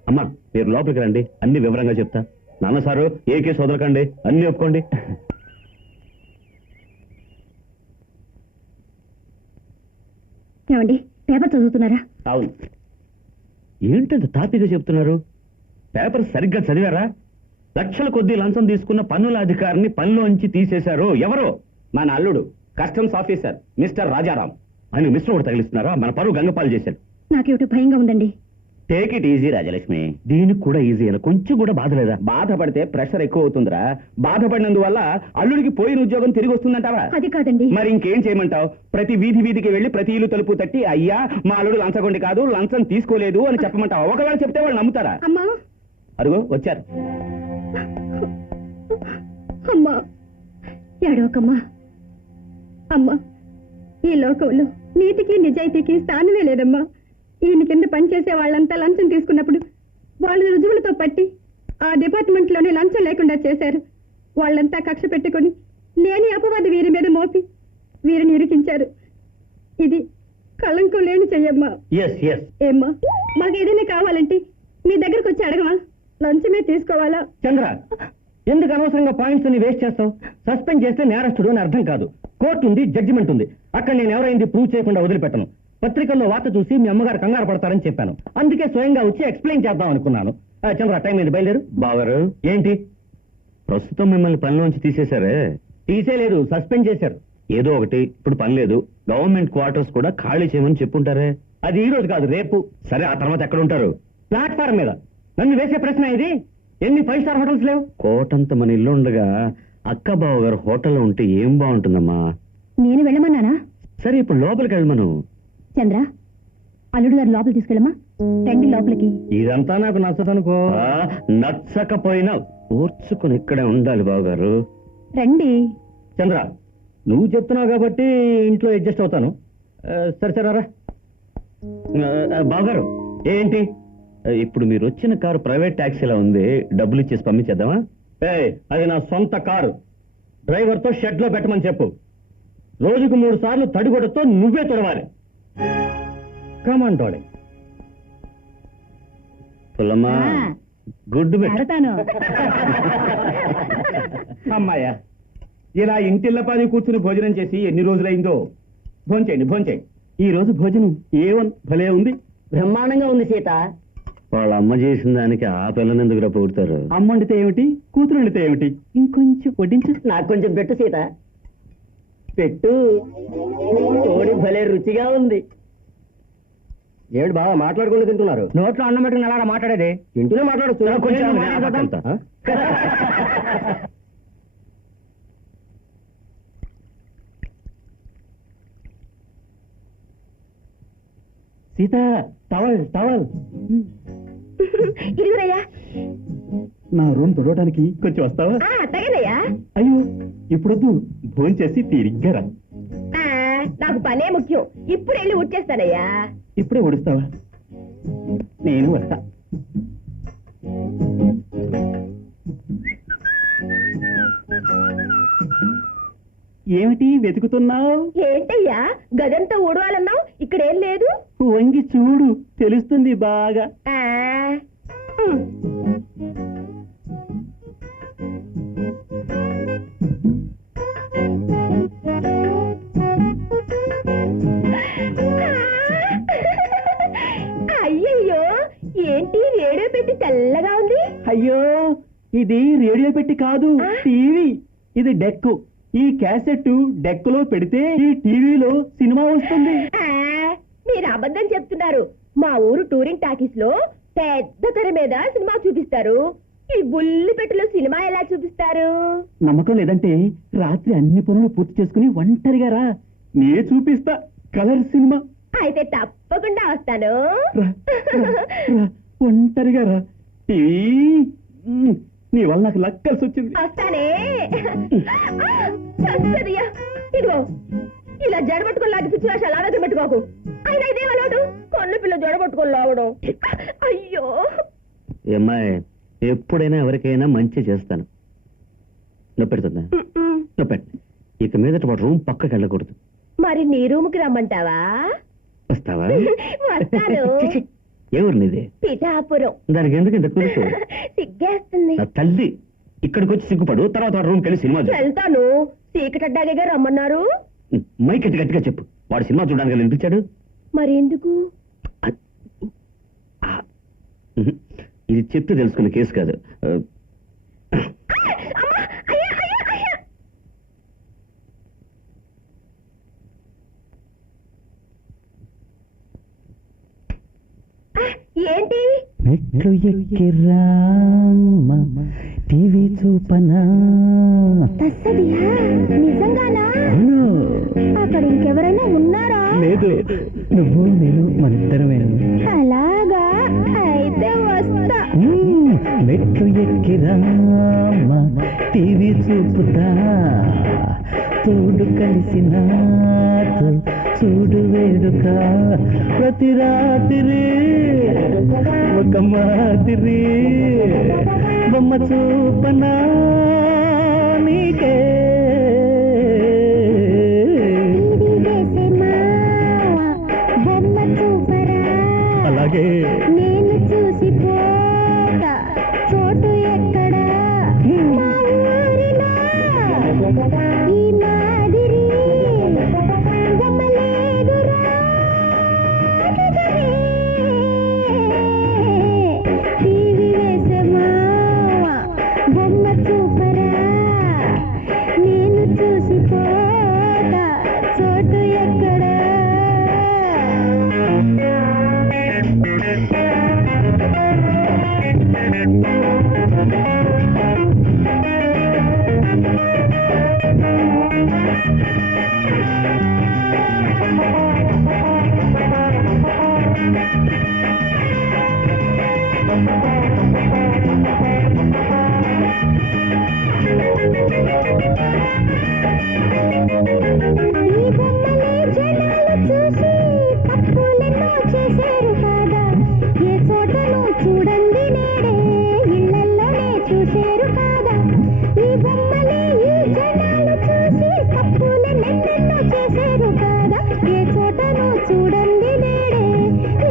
అమ్మా, మీరు లోపలికి రండి, అన్ని వివరంగా చెప్తా. నాన్న సారు, ఏ కేసు వదలకండి, అన్ని ఒప్పుకోండి. ఏమండి, పేపర్ చదువుతున్నారా? అవును. ఏంటంత తాపిగా చెప్తున్నారు? పేపర్ సరిగ్గా చదివారా? లక్షల కొద్దీ లంచం తీసుకున్న పన్నుల అధికారిని పనిలోంచి తీసేశారు. ఎవరో? మన అల్లుడు, కస్టమ్స్ ఆఫీసర్ మిస్టర్ రాజారాం. ఆయన మిస్టర్ కూడా తగిలిస్తున్నారా? మన పరువు గంగపాలు చేశాడు. నాకేమిటో భయంగా ఉందండి. Take it easy Rajalakshmi. దీనికి కూడా ఈజీ అయినా కొంచెం కూడా బాధ లేదా? బాధపడితే ప్రెషర్ ఎక్కువ అవుతుందిరా. బాధపడినందువల్ల అల్లుడికి పోయిన ఉద్యోగం తిరిగి వస్తుందంటావా? అది కాదండి. మరి ఇంకేం చేయమంటావు? ప్రతి వీధికి వెళ్లి ప్రతి ఇల్లు తలుపు తట్టి, అయ్యా మా అల్లుడు లంచగొండి కాదు, లంచం తీసుకోలేదు అని చెప్పమంటావా? ఒకవేళ చెప్తే వాళ్ళు నమ్ముతారా? అమ్మా, అరుగో వచ్చారు. అమ్మా, ఏడవకమ్మా. అమ్మా, ఈ లోకంలో నీతికి నిజాయితీకి స్థానమే లేదమ్మా. ఈయన కింద పనిచేసే వాళ్ళంతా లంచం తీసుకున్నప్పుడు వాళ్ళు రుజువులతో పట్టి ఆ డిపార్ట్మెంట్లోనే లంచం లేకుండా చేశారు. వాళ్ళంతా కక్ష పెట్టుకుని లేని అపవాది వీరి మీద మోపి వీరిని ఇరికించారు. ఇది కళంకం లేని చెయ్యమ్మా. ఏమ్మా, మాకేదైనా కావాలంటే మీ దగ్గరకు వచ్చి అడగమా? లంచమే తీసుకోవాలా? చంద్ర, ఎందుకు అనవసరంగా పాయింట్స్ ని వేస్ట్ చేస్తావు? సస్పెండ్ చేస్తే నేరస్తుడు అని అర్థం కాదు. కోర్టు ఉంది, జడ్జిమెంట్ ఉంది. అక్కడ నేను ఎవరైంది ప్రూవ్ చేయకుండా వదిలిపెట్టను. పత్రికల్లో వార్త చూసి మీ అమ్మగారు కంగారు పడతారని చెప్పాను. అందుకే స్వయంగా వచ్చి ఎక్స్ప్లెయిన్ చేద్దాం అనుకున్నాను. చంద్ర, టైం అయింది, బయలుదేరు. బావగారు, ఏంటి? ప్రస్తుతం మిమ్మల్ని పనిలోంచి తీసేశారే? తీసేలేదు, సస్పెండ్ చేశారు. ఏదో ఒకటి, ఇప్పుడు పని లేదు. గవర్నమెంట్ క్వార్టర్స్ కూడా ఖాళీ చేయమని చెప్పుంటారే? అది ఈ రోజు కాదు, రేపు. సరే, ఆ తర్వాత ఎక్కడ ఉంటారు? ప్లాట్ఫారం మీద. నన్ను వేసే ప్రశ్న ఇది? ఎన్ని 5 స్టార్ హోటల్స్ లేవు? కోటంత మన ఇల్లు ఉండగా అక్క బావగారు హోటల్లో ఉంటే ఏం బాగుంటుందమ్మా? నేను వెళ్ళమన్నానా? సరే, ఇప్పుడు లోపలికి వెళ్ళమను. చంద్ర, అల్లుడు గారు లోపలికి తీసుకెళ్ళమా? రండి లోపలికి. ఇదంతా నాకు నచ్చదనుకో. నచ్చకపోయినా ఓర్చుకుని ఇక్కడే ఉండాలి బావగారు. రండి. చంద్ర, నువ్వు చెప్తున్నావు కాబట్టి ఇంట్లో అడ్జస్ట్ అవుతాను. సరే సరే. బావగారు, ఏంటి? ఇప్పుడు మీరు వచ్చిన కారు ప్రైవేట్ ట్యాక్సీలా ఉంది, డబ్బులు ఇచ్చేసి పంపించేద్దామా? అది నా సొంత కారు. డ్రైవర్తో షెడ్ లో పెట్టమని చెప్పు. రోజుకు 3 సార్లు తడిగొడతో నువ్వే తొడవాలి. Come on darling. పుల్లమ్మా, గుడ్డు పెట్టు. పెడతాను. అమ్మాయ్యా, ఇలా ఇంటిల్లపాది కూర్చుని భోజనం చేసి ఎన్ని రోజులైందో. భోంచేయండి, భోంచేయండి. ఈ రోజు భోజనం భలే ఉంది. బ్రహ్మాండంగా ఉంది సీత. వాళ్ళ అమ్మ చేసిన దానికి ఆ పిల్లని ఎందుకు పొగుడతారు? అమ్మ వండితే ఏమిటి, కూతురు వండితే ఏమిటి? ఇంకొంచెం వడ్డించు. నాకు కొంచెం పెట్టు సీత, పెట్టు. కోడి భలే రుచిగా ఉంది. ఏమిటి బాగా మాట్లాడుకుంటూ తింటున్నారు? నోట్లో అన్నం పెట్టుకుని ఎలా మాట్లాడేది? ఇంటూనే మాట్లాడచ్చు. సీత టవల్ టవల్ ఇదిగురయ్యా. నా రూమ్ తుడవడానికి కొంచెం వస్తావా? తగనయ్యా. అయ్యో ఇప్పుడొద్దు, ఫోన్ చేసి తీరిగ్గా రా. నాకు పనే ముఖ్యం. ఇప్పుడు వెళ్ళి ఉచ్చేస్తానయ్యా. ఇప్పుడే ఒడుస్తావా? నేను వస్తా. ఏమిటి వెతుకుతున్నావు? ఏంటయ్యా గదంతా ఊడవాలన్నావు, ఇక్కడేం లేదు. వంగి చూడు, తెలుస్తుంది బాగా. అయ్యయ్యో, ఏంటి రేడియో పెట్టి తెల్లగా ఉంది? అయ్యో ఇది రేడియో పెట్టి కాదు, టీవీ. ఇది డెక్కు. ఈ క్యాసెట్ డెక్కులో పెడితే ఈ టీవీలో సినిమా వస్తుంది. మీరు అబద్ధం చెప్తున్నారు. మా ఊరు టూరింగ్ టాకీస్ లో పెద్ద తెర మీద సినిమా చూపిస్తారు. ఈ బుల్లి పెట్టెలో సినిమా ఎలా చూపిస్తారు? నమ్మకం లేదంటే రాత్రి అన్ని పనులు పూర్తి చేసుకుని ఒంటరిగా రా, నే చూపిస్తా కలర్ సినిమా. అయితే తప్పకుండా వస్తాను. రా, రా, రా, ఒంటరిగా రా. టీవీ నీ వల్ల నాకు లక్ కలిసి వచ్చింది. వస్తానే. చస్తదియ్యా. ఇదిగో ఇలా జడబట్టుకొని లాగి పిచ్చి వేషాలు దగ్గర పెట్టుకోకు. అయినా ఇదేమన్నాడు, కొన్న పిల్ల జడబట్టుకొని లాగడం. అయ్యో ఏమ్మాయి, ఎప్పుడైనా ఎవరికైనా మంచి చేస్తాను. నొప్పెడుతుందా? నొప్పెట్టు. ఇక మీదట వాడు రూమ్ పక్కకి వెళ్ళకూడదు. మరి నీ రూముకి రమ్మంటావా? వస్తావా? వస్తాను. ఎవరు నీది? పిఠాపురం. దానికి ఎందుకు ఇంత కురుకు? సిగ్గేస్తుంది. నా తల్లి, ఇక్కడికి వచ్చి సిగ్గుపడు, తర్వాత రూమ్కి వెళ్ళి సినిమా చూడు. వెళ్తాను. చీకటడ్డాగా రమ్మన్నారు. మైక్ ఎత్తి గట్టిగా చెప్పు, వాడు సినిమా చూడడానికి వినిపించాడు. మరెందుకు? ఇది చెప్తే తెలుసుకున్న కేసు కాదు. ఏంటి? మెట్లు ఎక్కిరామ్మ టీవీ చూపనా? తస్సదియా? నిజంగానా? అక్కడ ఇంకెవరైనా ఉన్నారా? లేదు, నువ్వు నేను మనిద్దరమేను. అలాగా, అయితే వస్తా. మెట్లు ఎక్కిరామ్మ టీవీ చూపుతా, తోడు కలిసిన చూడు వేడుక, ప్రతి రాత్రి ఒక మాదిరి బొమ్మ చూపనా నీకే. బొమ్మ చూపరా? అలాగే. నేను చూసిపోతా, చోటు ఎక్కడా? మా ఊరిలో ఈ మాదిరి బొమ్మ లేదురా. టీవీ వేసమా, బొమ్మ చూపరా? నేను చూసిపోతా, చోటు ఎక్కడా? ఈ బొమ్మలే జనాలు చూసి తప్పులెన్నో చేశారు కాదా? ఏ చోటను చూడండి నేడే ఇళ్లల్లోనే చూశారు కాదా? ఈ బొమ్మలే ఈ జనాలు చూసి తప్పులెన్నెన్నెన్నో చేశారు కాదా? ఏ చోటను చూడండి నేడే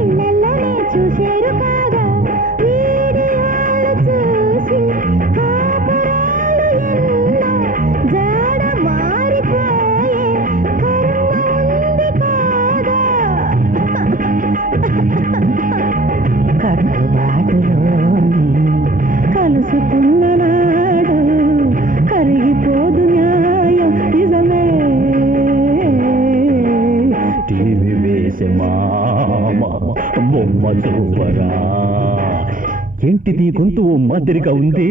ఇళ్లల్లోనే చూశారు కాదా? వీడియోలు చూసి కాపురాలు ఎన్నో జాడ మారిపోయే కర్మ ఉంది కాదా? కట్టుబాటులోని కలుసుకున్న నాడు కరిగిపోదు న్యాయం నిజమే. టీవీ వేసే మామ బొమ్మ చూపరా. ఏంటిది గొంతు మాదిరిగా ఉంది?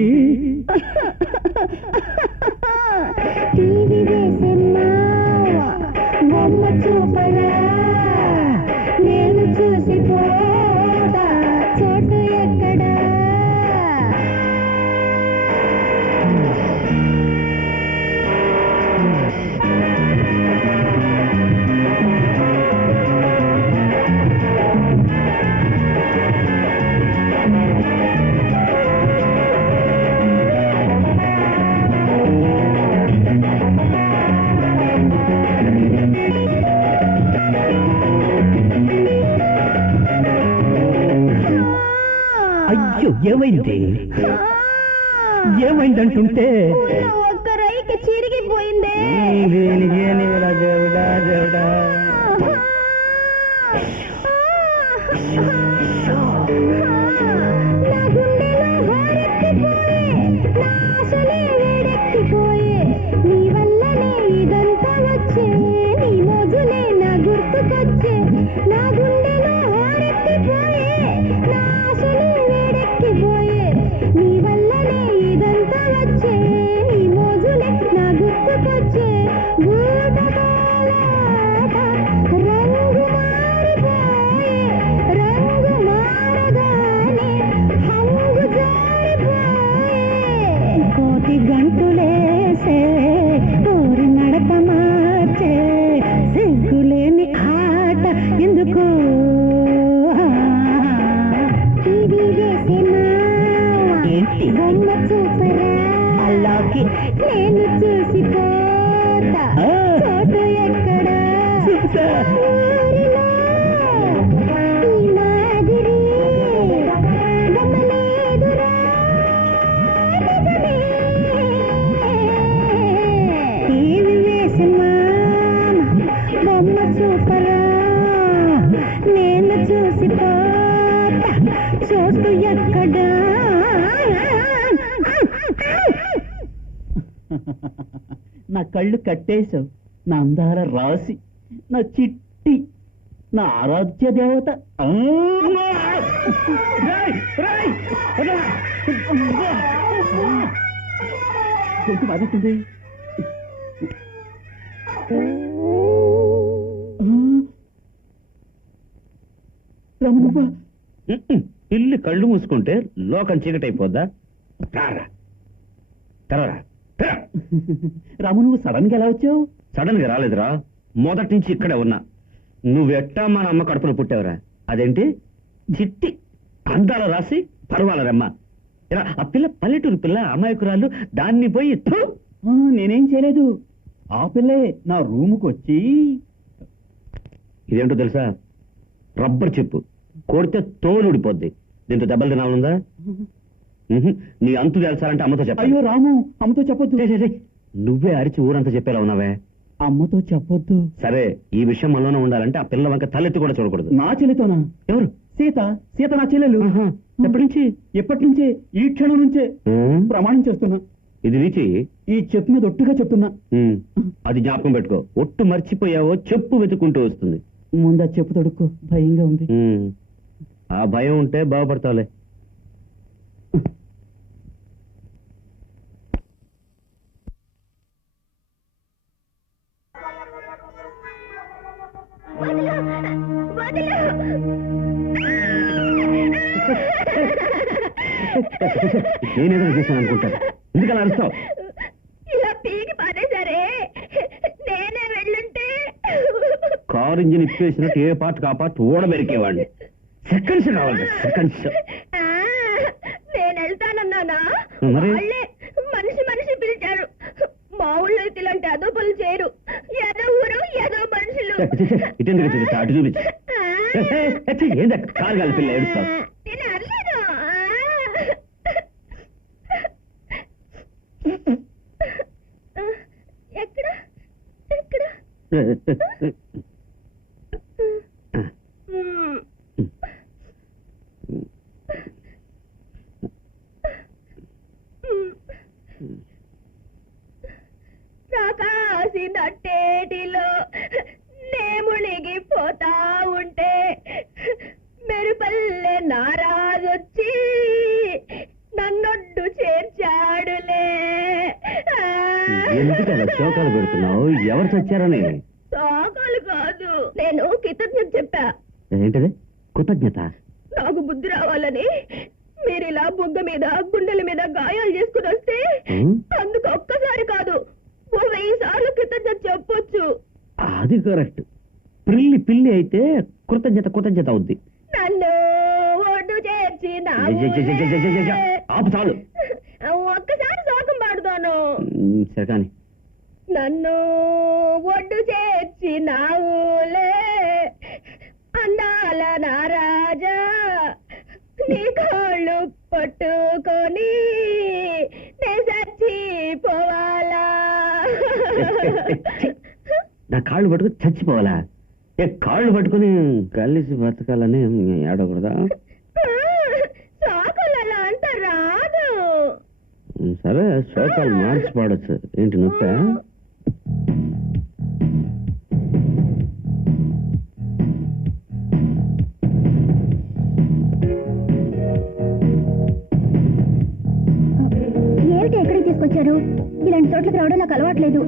టీవీ వేసే మావ, బొమ్మ చూపరా? నేను చూసి అయ్యో ఏమైంది ఏమైందంటుంటే ఒక్క రైకి చిరిగిపోయిందే దేవుడా దేవుడా నా కళ్ళు కట్టేశావు నా అందాల రాసి నా చిట్టి నా ఆరాధ్య దేవత కొంచెం బాధతుంది రమణప్ప ఇల్లు కళ్ళు మూసుకుంటే లోకం చీకటైపోద్దా రారా తెరరా రాము నువ్వు సడన్ గా ఎలా వచ్చావు సడన్ గా రాలేదురా మొదటి నుంచి ఇక్కడే ఉన్నా నువ్వెట్టా మన అమ్మ కడుపులో పుట్టావురా అదేంటి చిట్టి అందాల రాసి పర్వాల రమ్మ ఇలా ఆ పిల్ల పల్లెటూరు పిల్ల అమాయకురాలు దాన్ని పోయి థు! నేనేం చేయలేదు ఆ పిల్లే నా రూముకి వచ్చి ఇదేంటో తెలుసా రబ్బర్ చెప్పు కొడితే తోలు ఊడిపోద్ది దీంతో దెబ్బలు తినాలనుందా నీ అంతు తెలుసాలంటే అమ్మతో చెప్ప అయ్యో రాము అమ్మతో చెప్పొద్దు నువ్వే అరిచి ఊరంతా చెప్పేలా ఉన్నావే అమ్మతో చెప్పొద్దు సరే ఈ విషయం మనలోనే ఉండాలంటే ఆ పిల్ల వంక తలెత్తి కూడా చూడకూడదు నా చెల్లితోనా ఎవరు సీత సీత నా చెల్లెలు ఎప్పటి నుంచి ఎప్పటి నుంచే ఈ క్షణం నుంచే ప్రమాణం చేస్తున్నా ఇది నీచి ఈ చెప్పు మీద ఒట్టుగా చెప్తున్నా అది జ్ఞాపకం పెట్టుకో ఒట్టు మర్చిపోయావో చెప్పు వెతుకుంటూ వస్తుంది ముందా చెప్పు తొడుక్కో భయంగా ఉంది ఆ భయం ఉంటే బాగుపడతావులే నేనేదో చేశాను అనుకుంటాను ఎందుకలా అరుస్తావు ఇలా పీకి పారేశారే నేనే వెళ్ళుంటే కారు ఇంజిన్ ఇప్పేసినట్టు ఏ పార్ట్ ఆ పార్ట్ ఓడబెరికేవాడిని సెకండ్స్ కావాలి సెకండ్స్ నేను వెళ్తానన్నానా మరి? వాళ్ళే మనిషి మనిషి పిలిచారు మా ఊళ్ళో ఇలాంటి అదో పనులు చేయరు ఏదో ఊరు ఏదో మనుషులు ఇటెందుకు చూపిస్తా అటు చూపించు ఏందా కారు కాలి పిల్ల ఏడుస్తావు నేను అర్లేదు ఎక్కడ ఎక్కడ రాకాసినట్టేటిలో నేమునిగిపోతా ఉంటే మెరుపల్లె నారాజొచ్చి నన్నొడ్డు చేర్చాడులే ఎందుకు అలా శోకాలు పెడుతున్నావు ఎవరు చచ్చారని సాకాలు కాదు నేను కృతజ్ఞత చెప్పా ఏంటది కృతజ్ఞత నాకు బుద్ధి రావాలని మీరు ఇలా బుగ్గ మీద గుండెల మీద గాయాలు చేసుకుని వస్తే అందుకు ఒక్కసారి కాదు 1000 సార్లు కృతజ్ఞత చెప్పొచ్చు అది కరెక్ట్ పిల్లి పిల్లి అయితే కృతజ్ఞత అవుద్ది నన్ను ఒడ్డు చేర్చి ఆపు చాలు ఒక్కసారి శోకం పాడుతాను సరే కానీ నన్ను ఒడ్డు చేర్చి నావులే అందాల నారాజా నీ కాళ్ళు పట్టుకొని చచ్చిపోవాలా? నా కాళ్ళు పట్టుకుని చచ్చిపోవాలా? కాళ్ళు పట్టుకుని కలిసి బతకాలని ఏడకూడదా? సాకులలో అంత రాదు. సరే శోకాలు మార్చి పాడచ్చు. ఏంటి నొప్పా? ఏమిటి ఎక్కడికి తీసుకొచ్చారు? ఇలాంటి చోట్లకి రావడం నాకు అలవాట్లేదు.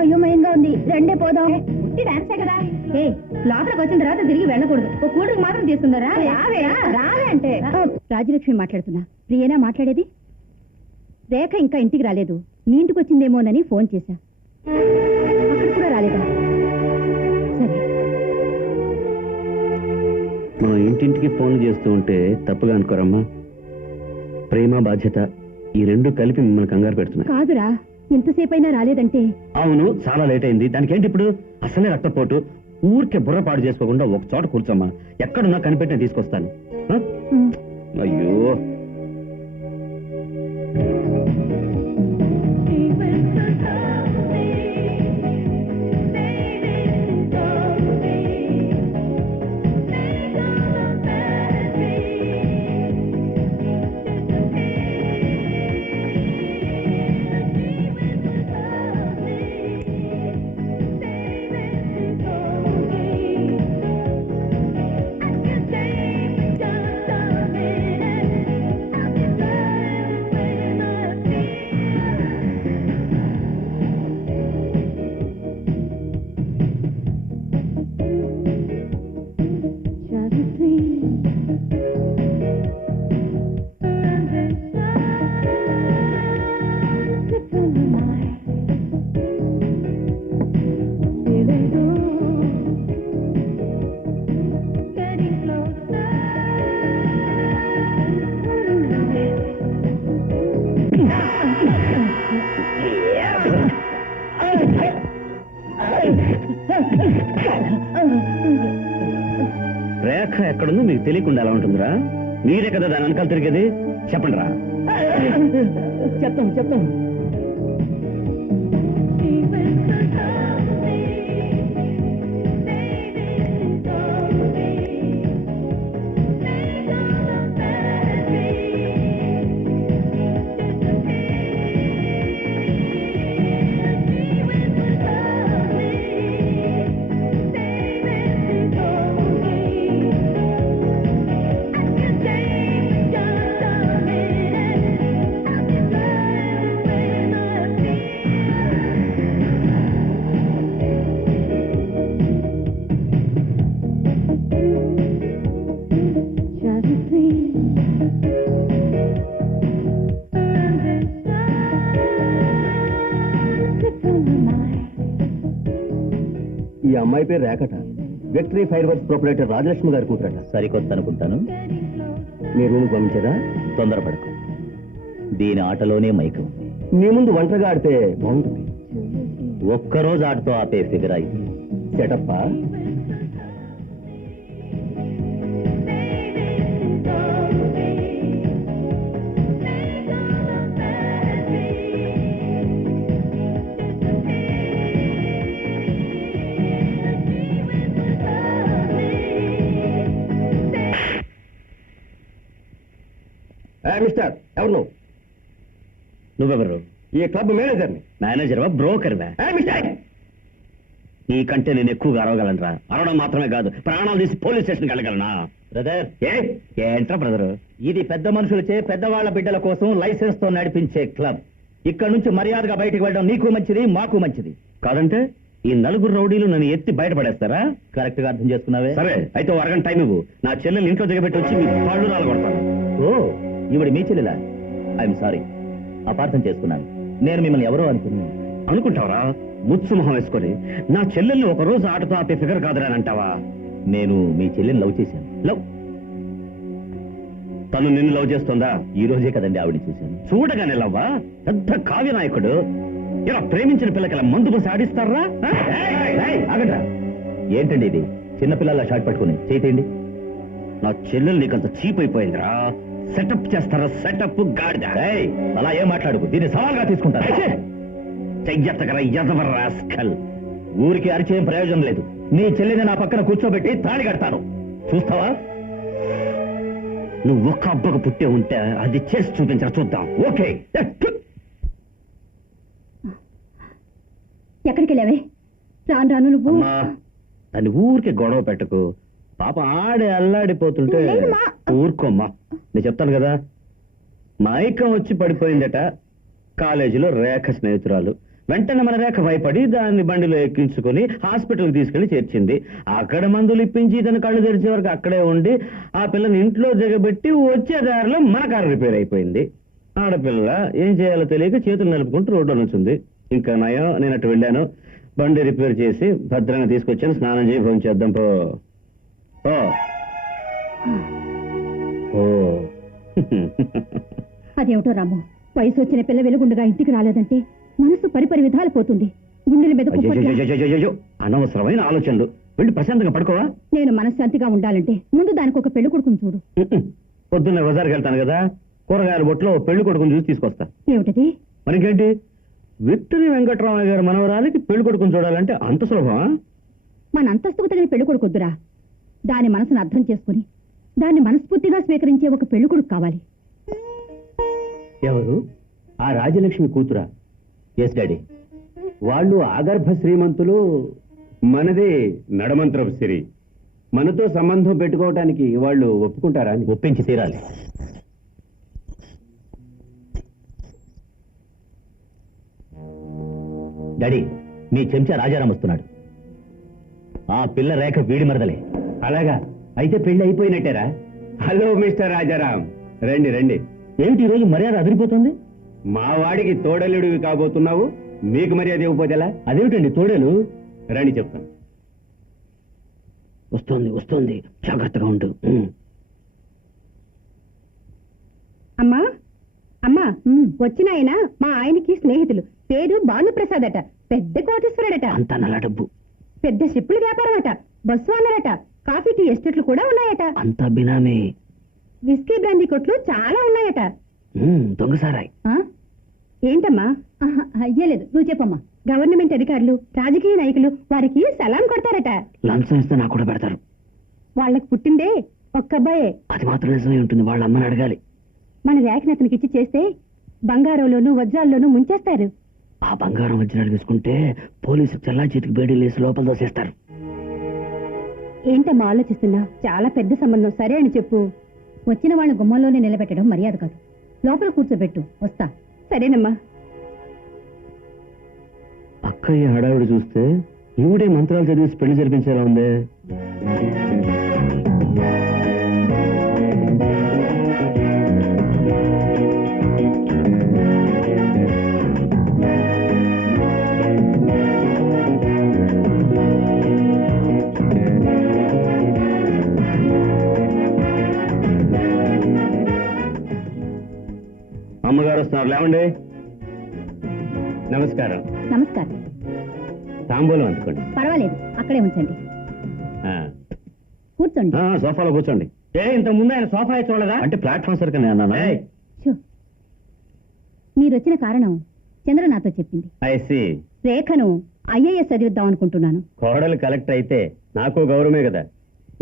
అయోమయంగా ఉంది. రెండే పోదాం. డాన్సే కదా. ఏ లోపలికి వచ్చిన తర్వాత తిరిగి వెళ్ళకూడదు. ఓ కూడికి మాత్రం తీసుకుందారా? రావే అంటే. రాజలక్ష్మి మాట్లాడుతున్నా. ప్రియేనా మాట్లాడేది? రేఖ ఇంకా ఇంటికి రాలేదు. మీ ఇంటికి వచ్చిందేమోనని ఫోన్ చేశా. అక్కడ కూడా రాలేదా? సరే. మా ఇంటింటికి ఫోన్లు చేస్తూ ఉంటే తప్పుగా అనుకోరమ్మా. ప్రేమ బాధ్యత ఈ రెండు కలిపి మిమ్మల్ని కంగారు పెడుతున్నా. కాదురా, ఎంతసేపు అయినా రాలేదంటే. అవును, చాలా లేట్ అయింది. దానికి ఏంటి ఇప్పుడు? అసలే రక్తపోటు. ఊరికే బుర్ర పాడు చేసుకోకుండా ఒక చోట కూర్చోమ్మా. ఎక్కడున్నా కనిపెట్టిన తీసుకొస్తాను. అయ్యో, రేఖ ఎక్కడుందో మీకు తెలియకుండా ఎలా ఉంటుందిరా? మీరే కదా దాని వెనకాల తిరిగేది. చెప్పండి రా. చెప్తాం. ఈ అమ్మాయి పేరు రేఖట. Victory fire works proprietor Rajalakshmi గారి కూతురట. సరికొత్త అనుకుంటాను. మీ రూమ్ పంపించదా? తొందరపడకు, దీని ఆటలోనే మైకం. మీ ముందు ఒంటరిగా ఆడితే బాగుంటుంది. ఒక్కరోజు ఆటతో ఆపే ఫిగర్ అయింది. సెటప్పా? మిస్టర్, ఎవరు నువ్వు? నువ్వెవరు? ఈ క్లబ్ మేనేజర్ని. మేనేజర్వా, బ్రోకర్వా? మిస్టర్, నీకంటే నేను ఎక్కువగా అరవగలనరా. అరవడం మాత్రమే కాదు, ప్రాణాలు తీసి పోలీస్ స్టేషన్కి వెళ్ళగలనా? బ్రదర్, ఏంట్రా బ్రదరు? ఇది పెద్ద మనుషులచే పెద్దవాళ్ల బిడ్డల కోసం లైసెన్స్ తో నడిపించే క్లబ్. ఇక్కడ నుంచి మర్యాదగా బయటికి వెళ్ళడం నీకు మంచిది, మాకు మంచిది. కాదంటే ఈ నలుగురు రౌడీలు నన్ను ఎత్తి బయటపడేస్తారా? కరెక్ట్ గా అర్థం చేసుకున్నావే. సరే అయితే ఓ అరగంట టైం ఇవ్వు. నా చెల్లెలు ఇంట్లో దిగబెట్టి వచ్చి మీ కాళ్ళు రాలగొడతాను. ఓ, ఇవిడి మీ చెల్లెలా? ఐఎమ్ సారీ, అపార్థం చేసుకున్నాను. నేను మిమ్మల్ని ఎవరో అనుకున్నాను. అనుకుంటావరా? ముచ్చు మొహం వేసుకొని నా చెల్లెల్ని ఒక రోజు ఆటతో ఆపే ఫిగర్ కాదురా అని అంటావా? నేను మీ చెల్లెని లవ్ చేశాను. లవ్? తను నిన్ను లవ్ చేస్తుందా? ఈ రోజే కదండి ఆవిడని చూశాను. చూడగానే లవ్వా? పెద్ద కావ్య నాయకుడు. ఇలా ప్రేమించిన పిల్లకలా మందు పోసి ఆడిస్తారా? ఆగండ్రా. ఏంటండి ఇది? చిన్నపిల్లల షాట్ పట్టుకుని చేయండి. నా చెల్లెలు నీకంత చీప్ అయిపోయిందిరా. సెటప్ చేస్తారా? సెటప్ గాడిద. ఏయ్, అలా ఏం మాట్లాడుకు, దీన్ని సవాల్గా తీసుకుంటారు. చెయ్యతగర ఎదవ రాస్కల్. ఊరికి అరిచేయం ప్రయోజనం లేదు. నీ చెల్లిని నా పక్కన కూర్చోబెట్టి తాళి కడతాను, చూస్తావా? నువ్వు ఒక్క అబ్బకు పుట్టే ఉంటే అది చేసి చూపించరా చూద్దాం. ఓకే. ఎక్కడికి వెళ్ళావే? రాను రాను నువ్వు. అమ్మా, దాన్ని ఊరికే గొడవ పెట్టకు. పాప ఆడి అల్లాడిపోతుంటే లేదు మా. ఊరుకోమ్మా. నేను చెప్తాను కదా. మైకం వచ్చి పడిపోయిందట. కాలేజీలో రేఖ స్నేహితురాలు. వెంటనే మన రేఖ భయపడి దాన్ని బండిలో ఎక్కించుకుని హాస్పిటల్కి తీసుకెళ్లి చేర్చింది. అక్కడ మందులు ఇప్పించి తన కళ్ళు తెరిచే వరకు అక్కడే ఉండి ఆ పిల్లని ఇంట్లో దిగబెట్టి వచ్చే దారిలో మన కారు రిపేర్ అయిపోయింది. ఆడపిల్ల ఏం చేయాలో తెలియక చేతులు నలుపుకుంటూ రోడ్డు నుంచింది. ఇంకా నయం, నేను అటు వెళ్ళాను, బండి రిపేర్ చేసి భద్రంగా తీసుకొచ్చాను. స్నానం చేయి, భోజనం చేద్దాం. పో ఓ ఓ అదేమిటో రాము, వయసు వచ్చిన పిల్ల వెలుగుండగా ఇంటికి రాలేదంటే మనసు పరిపరి విధాలు పోతుంది. గుండెల మీద అయ్యయ్యయ్యయ్యయ్యో, అనవసరమైన ఆలోచనలు. వెళ్ళి ప్రశాంతంగా పడుకోవా? నేను మనశ్శాంతిగా ఉండాలంటే ముందు దానికి ఒక పెళ్లి కొడుకుని చూడు. పొద్దున్న బజార్కి వెళ్తాను కదా, కూరగాయల బొట్లో పెళ్లి కొడుకుని చూసి తీసుకొస్తా. ఏమిటది? మనకేంటి, విక్టరీ వెంకటరామయ్య గారి మనవరాలికి పెళ్లి కొడుకుని చూడాలంటే అంత సులభమా? మన అంతస్తుకు తగిన పెళ్లి కొడుకొద్దురా. దాని మనసును అర్థం చేసుకుని దాన్ని మనస్ఫూర్తిగా స్వీకరించే ఒక పెళ్లి కొడుకు కావాలి. ఎవరు? ఆ రాజలక్ష్మి కూతురా? Yes daddy. వాళ్ళు ఆగర్భ శ్రీమంతులు, మనది నడమంత్రపు సిరి. మనతో సంబంధం పెట్టుకోవటానికి వాళ్ళు ఒప్పుకుంటారా అని. ఒప్పించి తీరాలి. డాడీ, మీ చెంచా రాజారాం వస్తున్నాడు. ఆ పిల్ల రేఖ వీడి మరదలే. అలాగా? అయితే పెళ్లి అయిపోయినట్టేరా? హలో మిస్టర్ రాజారాం, రండి రండి. ఏమిటి ఈరోజు మర్యాద అదిరిపోతుంది? మా వాడికి తోడలుడివి కాబోతున్నావు, మీకు మర్యాద ఇవ్వకపోతేలా? అదేమిటండి తోడేలు? రండి చెప్తాను. వస్తుంది వస్తుంది, జాగ్రత్తగా ఉండు. అమ్మా అమ్మా, వచ్చిన ఆయన మా ఆయనకి స్నేహితులు. పేరు భానుప్రసాద్ అట. పెద్ద కోటేశ్వరుడట. అంతా నల్ల డబ్బు. పెద్ద షిప్పుల వ్యాపారం అట. బస్సు అన్నారట. కాఫీ టీ ఎస్టేట్లు కూడా ఉన్నాయట. అంతా బినామీ. విస్కీ బ్రాందీ కొట్లు చాలా ఉన్నాయట. దొంగసారాయి. ఏంటమ్మా? అయ్యలేదు, నువ్వు చెప్పమ్మా. గవర్నమెంట్ అధికారులు, రాజకీయ నాయకులు వారికి సలాం కొడతారట. లంచం ఇస్తే నాకు కూడా పెడతారు. వాళ్ళకి పుట్టిందే ఒక్కబ్బాయే. అది మాత్రం నిజమే ఉంటుంది. వాళ్ళ అమ్మని అడగాలి. మన రేఖని అతనికి ఇచ్చి చేస్తే బంగారంలోనూ వజ్రాల్లోనూ ముంచేస్తారు. ఆ బంగారం వజ్రాలు వేసుకుంటే పోలీసు చల్లా చేతికి బేడీలు వేసి లోపల దోసేస్తారు. ఏంటమ్మా ఆలోచిస్తున్నా? చాలా పెద్ద సంబంధం. సరే అని చెప్పు. వచ్చిన వాళ్ళ గుమ్మంలోనే నిలబెట్టడం మర్యాద కాదు. లోపల కూర్చోబెట్టు, వస్తా. సరేనమ్మా. అక్కయ్య హడావిడి చూస్తే ఈవిడే మంత్రాలు చదివేసి పెళ్లి జరిపించేలా ఉందే. అమ్మగారు వస్తున్నారు, లేవండి. నమస్కారం. నమస్కారం. తాంబూలం అందుకోండి. పర్వాలేదు, అక్కడే ఉంచండి. ఆ, కూర్చోండి. సోఫాలో కూర్చోండి. ఇంత ముందు ఆయన సోఫా చూడదా? అంటే ప్లాట్ఫామ్ సరికనే అన్నాను. షూ. మీరొచ్చిన కారణం చంద్ర నాతో చెప్పింది. I see. రేఖను ఐఏఎస్ చదివిద్దాం అనుకుంటున్నాను. కోడలు కలెక్టర్ అయితే నాకు గౌరవమే కదా.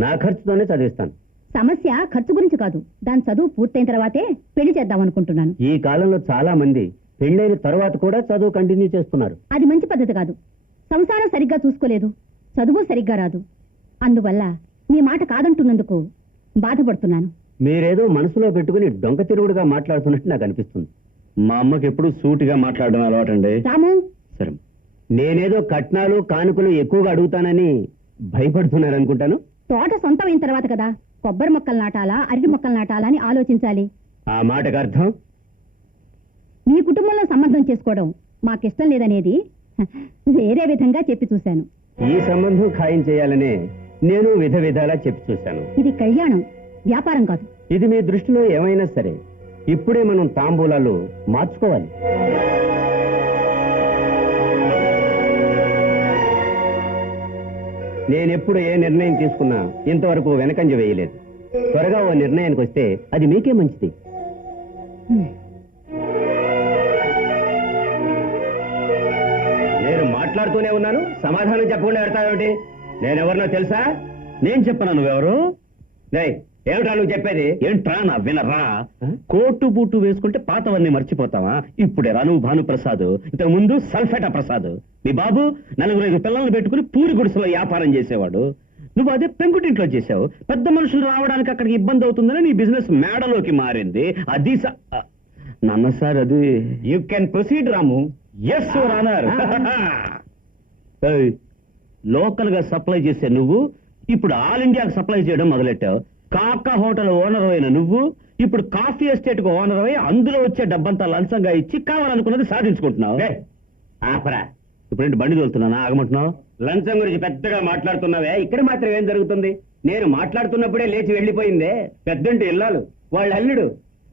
నా ఖర్చుతోనే చదివిస్తాను. సమస్య ఖర్చు గురించి కాదు, దాని చదువు పూర్తయిన తర్వాతే పెళ్లి చేద్దాం అనుకుంటున్నాను. ఈ కాలంలో చాలా మంది పెళ్ళైన తర్వాత కూడా చదువు కంటిన్యూ చేస్తున్నారు. అది మంచి పద్ధతి కాదు. సంసారం సరిగ్గా చూసుకోలేదు, చదువు సరిగ్గా రాదు. అందువల్ల మీ మాట కాదంటున్నందుకు బాధపడుతున్నాను. మీరేదో మనసులో పెట్టుకుని డొంక తిరుగుడుగా మాట్లాడుతున్నట్టు నాకు అనిపిస్తుంది. మా అమ్మకి ఎప్పుడు సూటిగా మాట్లాడడం అలవాటండి. రాము, సరే, నేనేదో కట్నాలు కానుకలు ఎక్కువగా అడుగుతానని భయపడుతున్నారనుకుంటాను. తోట సొంతమైన తర్వాత కదా కొబ్బరి మొక్కలు నాటాలా, అరటి మొక్కలు నాటాలా అని ఆలోచించాలి. ఆ మాటకు అర్థం? మీ కుటుంబంలో సంబంధం చేసుకోవడం మాకిష్టం లేదనేది వేరే విధంగా చెప్పి చూశాను. ఈ సంబంధం ఖాయం చేయాలనే నేను విధ విధాలా చెప్పి చూశాను. ఇది కళ్యాణం, వ్యాపారం కాదు. ఇది మీ దృష్టిలో ఏమైనా సరే ఇప్పుడే మనం తాంబూలాలు మార్చుకోవాలి. నేనెప్పుడు ఏ నిర్ణయం తీసుకున్నా ఇంతవరకు వెనకంజ వేయలేదు. త్వరగా ఓ నిర్ణయానికి వస్తే అది మీకే మంచిది. నేను మాట్లాడుతూనే ఉన్నాను, సమాధానం చెప్పకుండా పెడతావేమిటి? నేనెవరినో తెలుసా? నేను చెప్పను, నువ్వెవరు? ఏమిటా నువ్వు చెప్పేది? ఏంట్రా నా వినరా? కోటు బూటు వేసుకుంటే పాతవన్నీ మర్చిపోతావా? ఇప్పుడేరా నువ్వు భానుప్రసాద్, ఇంతకు ముందు సల్ఫేటా ప్రసాద్. మీ బాబు 4-5 పిల్లల్ని పెట్టుకుని పూరి గుడిసెలో వ్యాపారం చేసేవాడు. నువ్వు అదే పెంకుటింట్లో చేసావు. పెద్ద మనుషులు రావడానికి అక్కడికి ఇబ్బంది అవుతుందని నీ బిజినెస్ మేడలోకి మారింది. అది నాన్న సార్, అది you can proceed Ramu. Yes your honour. Local గా సప్లై చేసే నువ్వు ఇప్పుడు ఆల్ ఇండియాకి సప్లై చేయడం మొదలెట్టావు. కాకా హోటల్ ఓనర్ అయిన నువ్వు ఇప్పుడు కాఫీ ఎస్టేట్ కు ఓనర్ అయి అందులో వచ్చే డబ్బంతా లంచంగా ఇచ్చి కావాలనుకున్నది సాధించుకుంటున్నావు. ఆపరా, ఇప్పుడు బండి తోలుతున్నానా? ఆగమంటున్నావు? లంచం గురించి పెద్దగా మాట్లాడుతున్నావే, ఇక్కడ మాత్రం ఏం జరుగుతుంది? నేను మాట్లాడుతున్నప్పుడే లేచి వెళ్ళిపోయిందే పెద్దంటి ఇల్లాలు, వాళ్ళ అల్లుడు.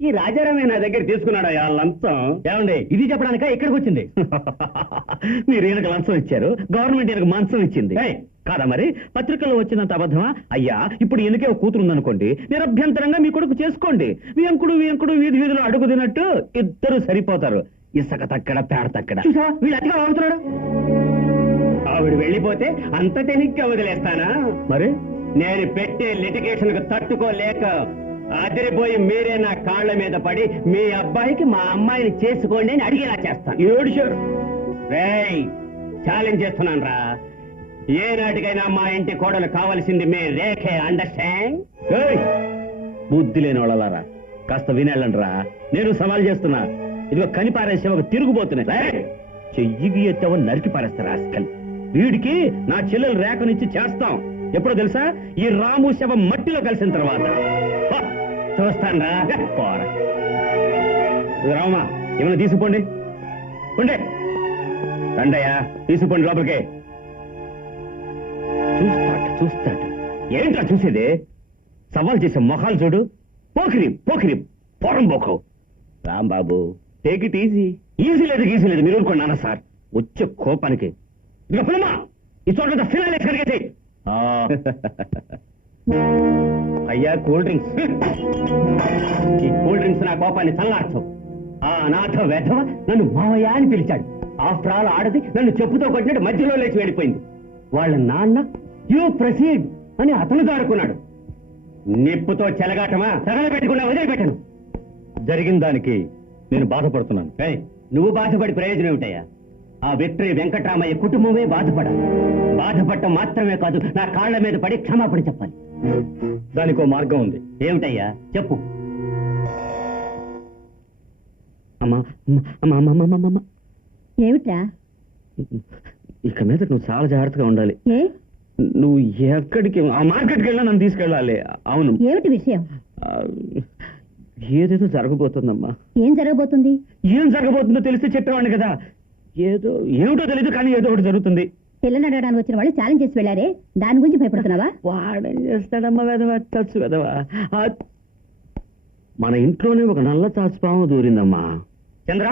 ఈ రాజారామే నా దగ్గర తీసుకున్నాడా ఆ లంచం? ఏమండి, ఇది చెప్పడానిక ఇక్కడికి వచ్చింది? మీరు ఈయనకు లంచం ఇచ్చారు, గవర్నమెంట్ ఈయనకు మంచం ఇచ్చింది కాదా? మరి పత్రికల్లో వచ్చినంత అబద్ధమా? అయ్యా, ఇప్పుడు ఈయనకే ఒక కూతురు ఉందనుకోండి, నిరభ్యంతరంగా మీ కొడుకు చేసుకోండి. వియంకుడు వీధి వీధిలో అడుగు తినట్టు ఇద్దరు సరిపోతారు. ఇసుక తక్కడ పేడ తక్కడ. వీళ్ళు అతిగా అవుతున్నాడు. ఆవిడ వెళ్ళిపోతే అంత టెనిక్గా వదిలేస్తానా? మరి నేను పెట్టే లిటిగేషన్ కు తట్టుకోలేక అదిరిపోయి మీరే నా కాళ్ల మీద పడి మీ అబ్బాయికి మా అమ్మాయిని చేసుకోండి అని అడిగేలా చేస్తాను. ఛాలెంజ్ చేస్తున్నాను రా, ఏనాటికైనా మా ఇంటి కోడలు కావాల్సింది మీ రేఖే. అండర్స్టాండ్? బుద్ధి లేని వాళ్ళలారా, కాస్త వినేళ్ళండి రా. నేను సవాల్ చేస్తున్నా. ఇదిగో కనిపారేసే ఒక తిరుగుబోతున్నాయి. చెయ్యికి ఎత్తవ నరికి పారేస్తారు ఆస్కల్. వీడికి నా చెల్లెలు రేఖనిచ్చి చేస్తాం. ఎప్పుడో తెలుసా? ఈ రాము శవం మట్టిలో కలిసిన తర్వాత. చూస్తాను రా. రామా, ఏమైనా తీసుకుపోండి. ఉండే రండయ్యా, తీసుకుపోండి లోపలికే. చూస్తాడు. ఏంట్రా చూసేదే? సవాల్ చేసే మొహాలు చూడు. పోకిరి పొరంబోకు. Rambabu, take it easy. Easy లేదు మీరు ఊరుకోండి నాన్న సార్. వచ్చే కోపానికి ఇక ఫిల్మా ఈ చోట ఫినాలే కడిగేసి. అయ్యా, కూల్ డ్రింక్స్. ఈ కూల్ డ్రింక్స్ నా కోపాన్ని చల్లార్చవు. ఆ నాథ వెధవ నన్ను మావయ్య అని పిలిచాడు. ఆఫ్టర్ ఆల్ ఆడది నన్ను చెప్పుతో కొట్టినట్టు మధ్యలో లేచి వెళ్ళిపోయింది. వాళ్ళ నాన్న యూ ప్రొసీడ్ అని అతను దారుకున్నాడు. నిప్పుతో చెలగాటమా? తగలబెట్టకుండా వదిలిపెట్టను. జరిగిన దానికి నేను బాధపడుతున్నాను. నువ్వు బాధపడి ప్రయోజనం ఏమిటయ్యా? ఆ విక్టరీ వెంకటరామయ్య కుటుంబమే బాధపడటం మాత్రమే కాదు, నా కాళ్ల మీద పడి క్షమాపణ చెప్పాలి. దానికో మార్గం ఉంది. ఏమిటయ్యా? చెప్పు. ఏమిట్రా? ఇక మీద నువ్వు చాలా జాగ్రత్తగా ఉండాలి. నువ్వు ఎక్కడికి ఆ మార్కెట్కి వెళ్ళినా నన్ను తీసుకెళ్ళాలి. అవును. ఏమిటి విషయం? ఏదేదో జరగబోతుందమ్మా. ఏం జరగబోతుంది? ఏం జరగబోతుందో తెలిస్తే చెప్పేవాడిని కదా. ఏమిటో తెలీదు, కానీ ఏదో ఒకటి జరుగుతుంది. పిల్లని అడగడానికి వచ్చిన వాళ్ళు ఛాలెంజ్ చేసి వెళ్ళారే, దాని గురించి భయపడుతున్నావా? వాడేం చేస్తాడమ్మా వెదవా, చచ్చు వెదవా. మన ఇంట్లోనే ఒక నల్ల చాచుపాము దూరిందమ్మా. చంద్ర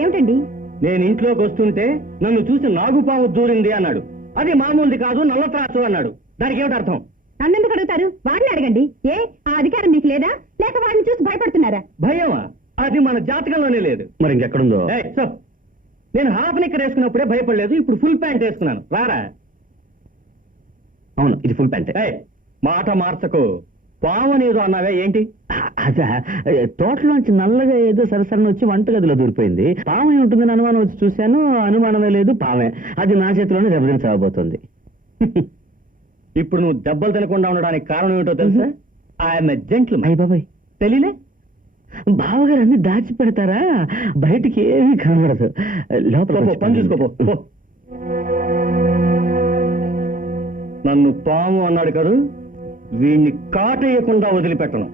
ఏమిటండి? నేను ఇంట్లోకి వస్తుంటే నన్ను చూసి నాగుపాము దూరింది అన్నాడు. అది మామూలుది కాదు, నల్ల త్రాసు అన్నాడు. దానికి ఏమిటి అర్థం? నన్నెందుకు అడుగుతారు? వాడిని అడగండి. ఆ అధికారం మీకు లేదా, లేక వాడిని చూసి భయపడుతున్నారా? భయమా? అది మన జాతకంలోనే లేదు. మరి ఇంకెక్కడుందో? నేను హాఫ్ నిక్కర్ వేసుకున్నప్పుడే భయపడలేదు, ఇప్పుడు ఫుల్ ప్యాంట్ వేసుకున్నాను. రారా? అవును, ఇది ఫుల్ ప్యాంట్. మాట మార్చకు. పాము అనేదో అన్నావే, ఏంటి? అదా, తోటలోంచి నల్లగా ఏదో సరసరని వచ్చి వంటగదిలో దూరిపోయింది. పాము ఉంటుందని అనుమానం వచ్చి చూశాను. అనుమానమే లేదు, పామే. అది నా చేతిలోనే దెబ్బతించబోతోంది. ఇప్పుడు నువ్వు దెబ్బలు తినకుండా ఉండడానికి కారణం ఏమిటో తెలుసా? I'm a gentleman. అయ్య బాబాయ్, తెలియలే? బావగారు అన్ని దాచి పెడతారా? బయటికి ఏమీ కనబడదు. లోపల పని చూసుకోపో. నన్ను పాము అన్నాడు కదా, వీణ్ణి కాటేయకుండా వదిలిపెట్టను.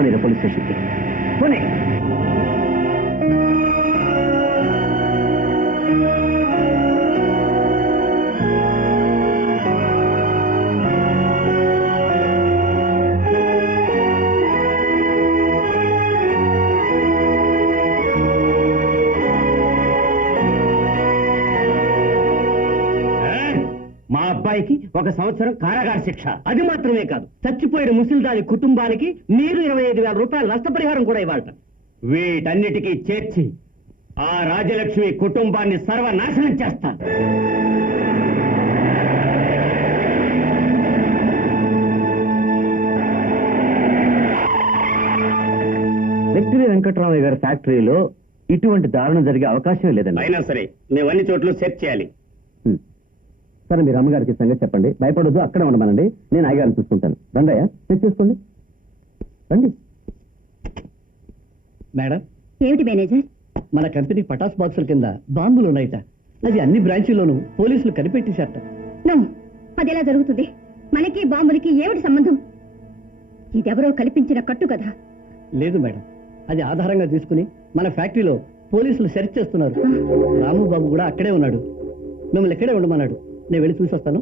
పోనీ పోలీస్ స్టేషన్కి పోనీ. మా అబ్బాయికి 1 సంవత్సరం కారాగార శిక్ష. అది మాత్రమే కాదు, చచ్చిపోయిన ముసిల్దాని కుటుంబానికి మీరు 25,000 రూపాయల నష్టపరిహారం కూడా ఇవ్వాలట. వీటన్నిటికీ చేర్చి ఆ రాజలక్ష్మి కుటుంబాన్ని సర్వనాశనం చేస్తాను. విక్టరీ వెంకటరామయ్య గారి ఫ్యాక్టరీలో ఇటువంటి దారుణం జరిగే అవకాశం లేదండి. అయినా సరే మేము అన్ని చోట్ల సెర్చ్ చేయాలి. సరే, మీరు అమ్మగారికి సంగతి చెప్పండి. భయపడొద్దు, అక్కడే ఉండమనండి. నేను అయ్యగారిని చూసుకుంటాను. రండయ్యా, చెక్ చేసుకోండి. రండి. మేడం, ఏమిటి మేనేజర్? మన కంపెనీ పటాస్ బాక్సుల కింద బాంబులు ఉన్నాయట. అది అన్ని బ్రాంచీల్లోనూ పోలీసులు కనిపెట్టేశారట. నో, అదెలా జరుగుతుంది? మనకి బాంబులకి ఏమిటి సంబంధం? ఇదెవరో కల్పించిన కట్టు కదా. లేదు మేడం, అది ఆధారంగా తీసుకుని మన ఫ్యాక్టరీలో పోలీసులు సెర్చ్ చేస్తున్నారు. రాము బాబు కూడా అక్కడే ఉన్నాడు. మిమ్మల్ని ఎక్కడే ఉండమన్నాడు. నేను వెళ్ళి చూసి వస్తాను.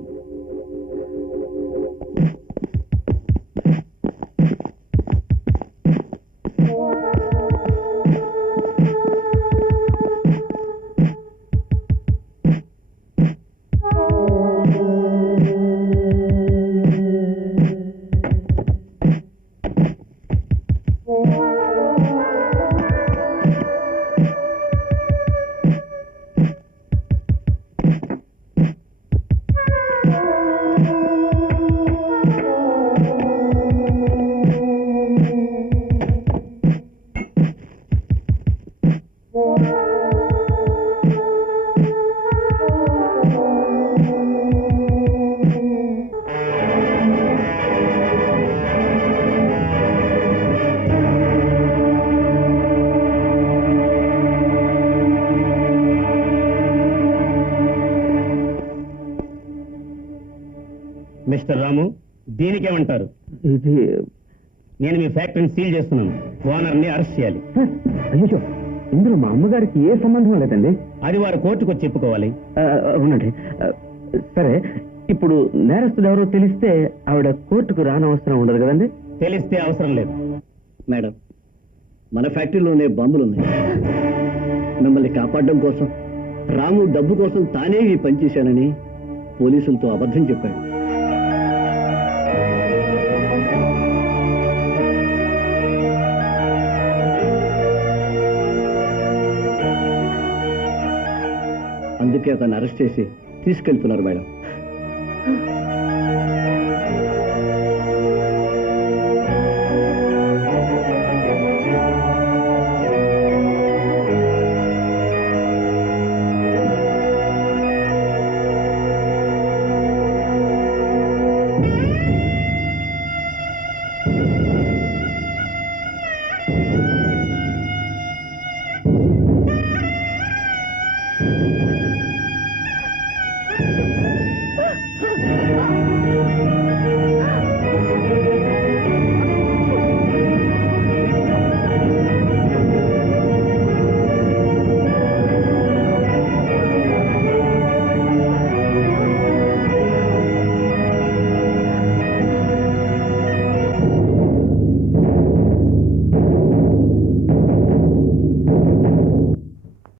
మిస్టర్ రాము, దీనికేమంటారు? ఇది నేను మీ ఫ్యాక్టరీని సీల్ చేస్తున్నాను. ఓనర్ని అరెస్ట్ చేయాలి. అయ్యో, ఇందులో మా అమ్మగారికి ఏ సంబంధం లేదండి. అది వారు కోర్టుకు వచ్చి చెప్పుకోవాలి. అవునండి. సరే, ఇప్పుడు నేరస్తుడు ఎవరో తెలిస్తే ఆవిడ కోర్టుకు రానవసరం ఉండదు కదండి. తెలిస్తే అవసరం లేదు. మేడం, మన ఫ్యాక్టరీలోనే బాంబులు ఉన్నాయి. మిమ్మల్ని కాపాడడం కోసం రాము డబ్బు కోసం తానే ఈ పని చేశానని పోలీసులతో అబద్ధం చెప్పాడు. అందుకే అతన్ని అరెస్ట్ చేసి తీసుకెళ్తున్నారు మేడం.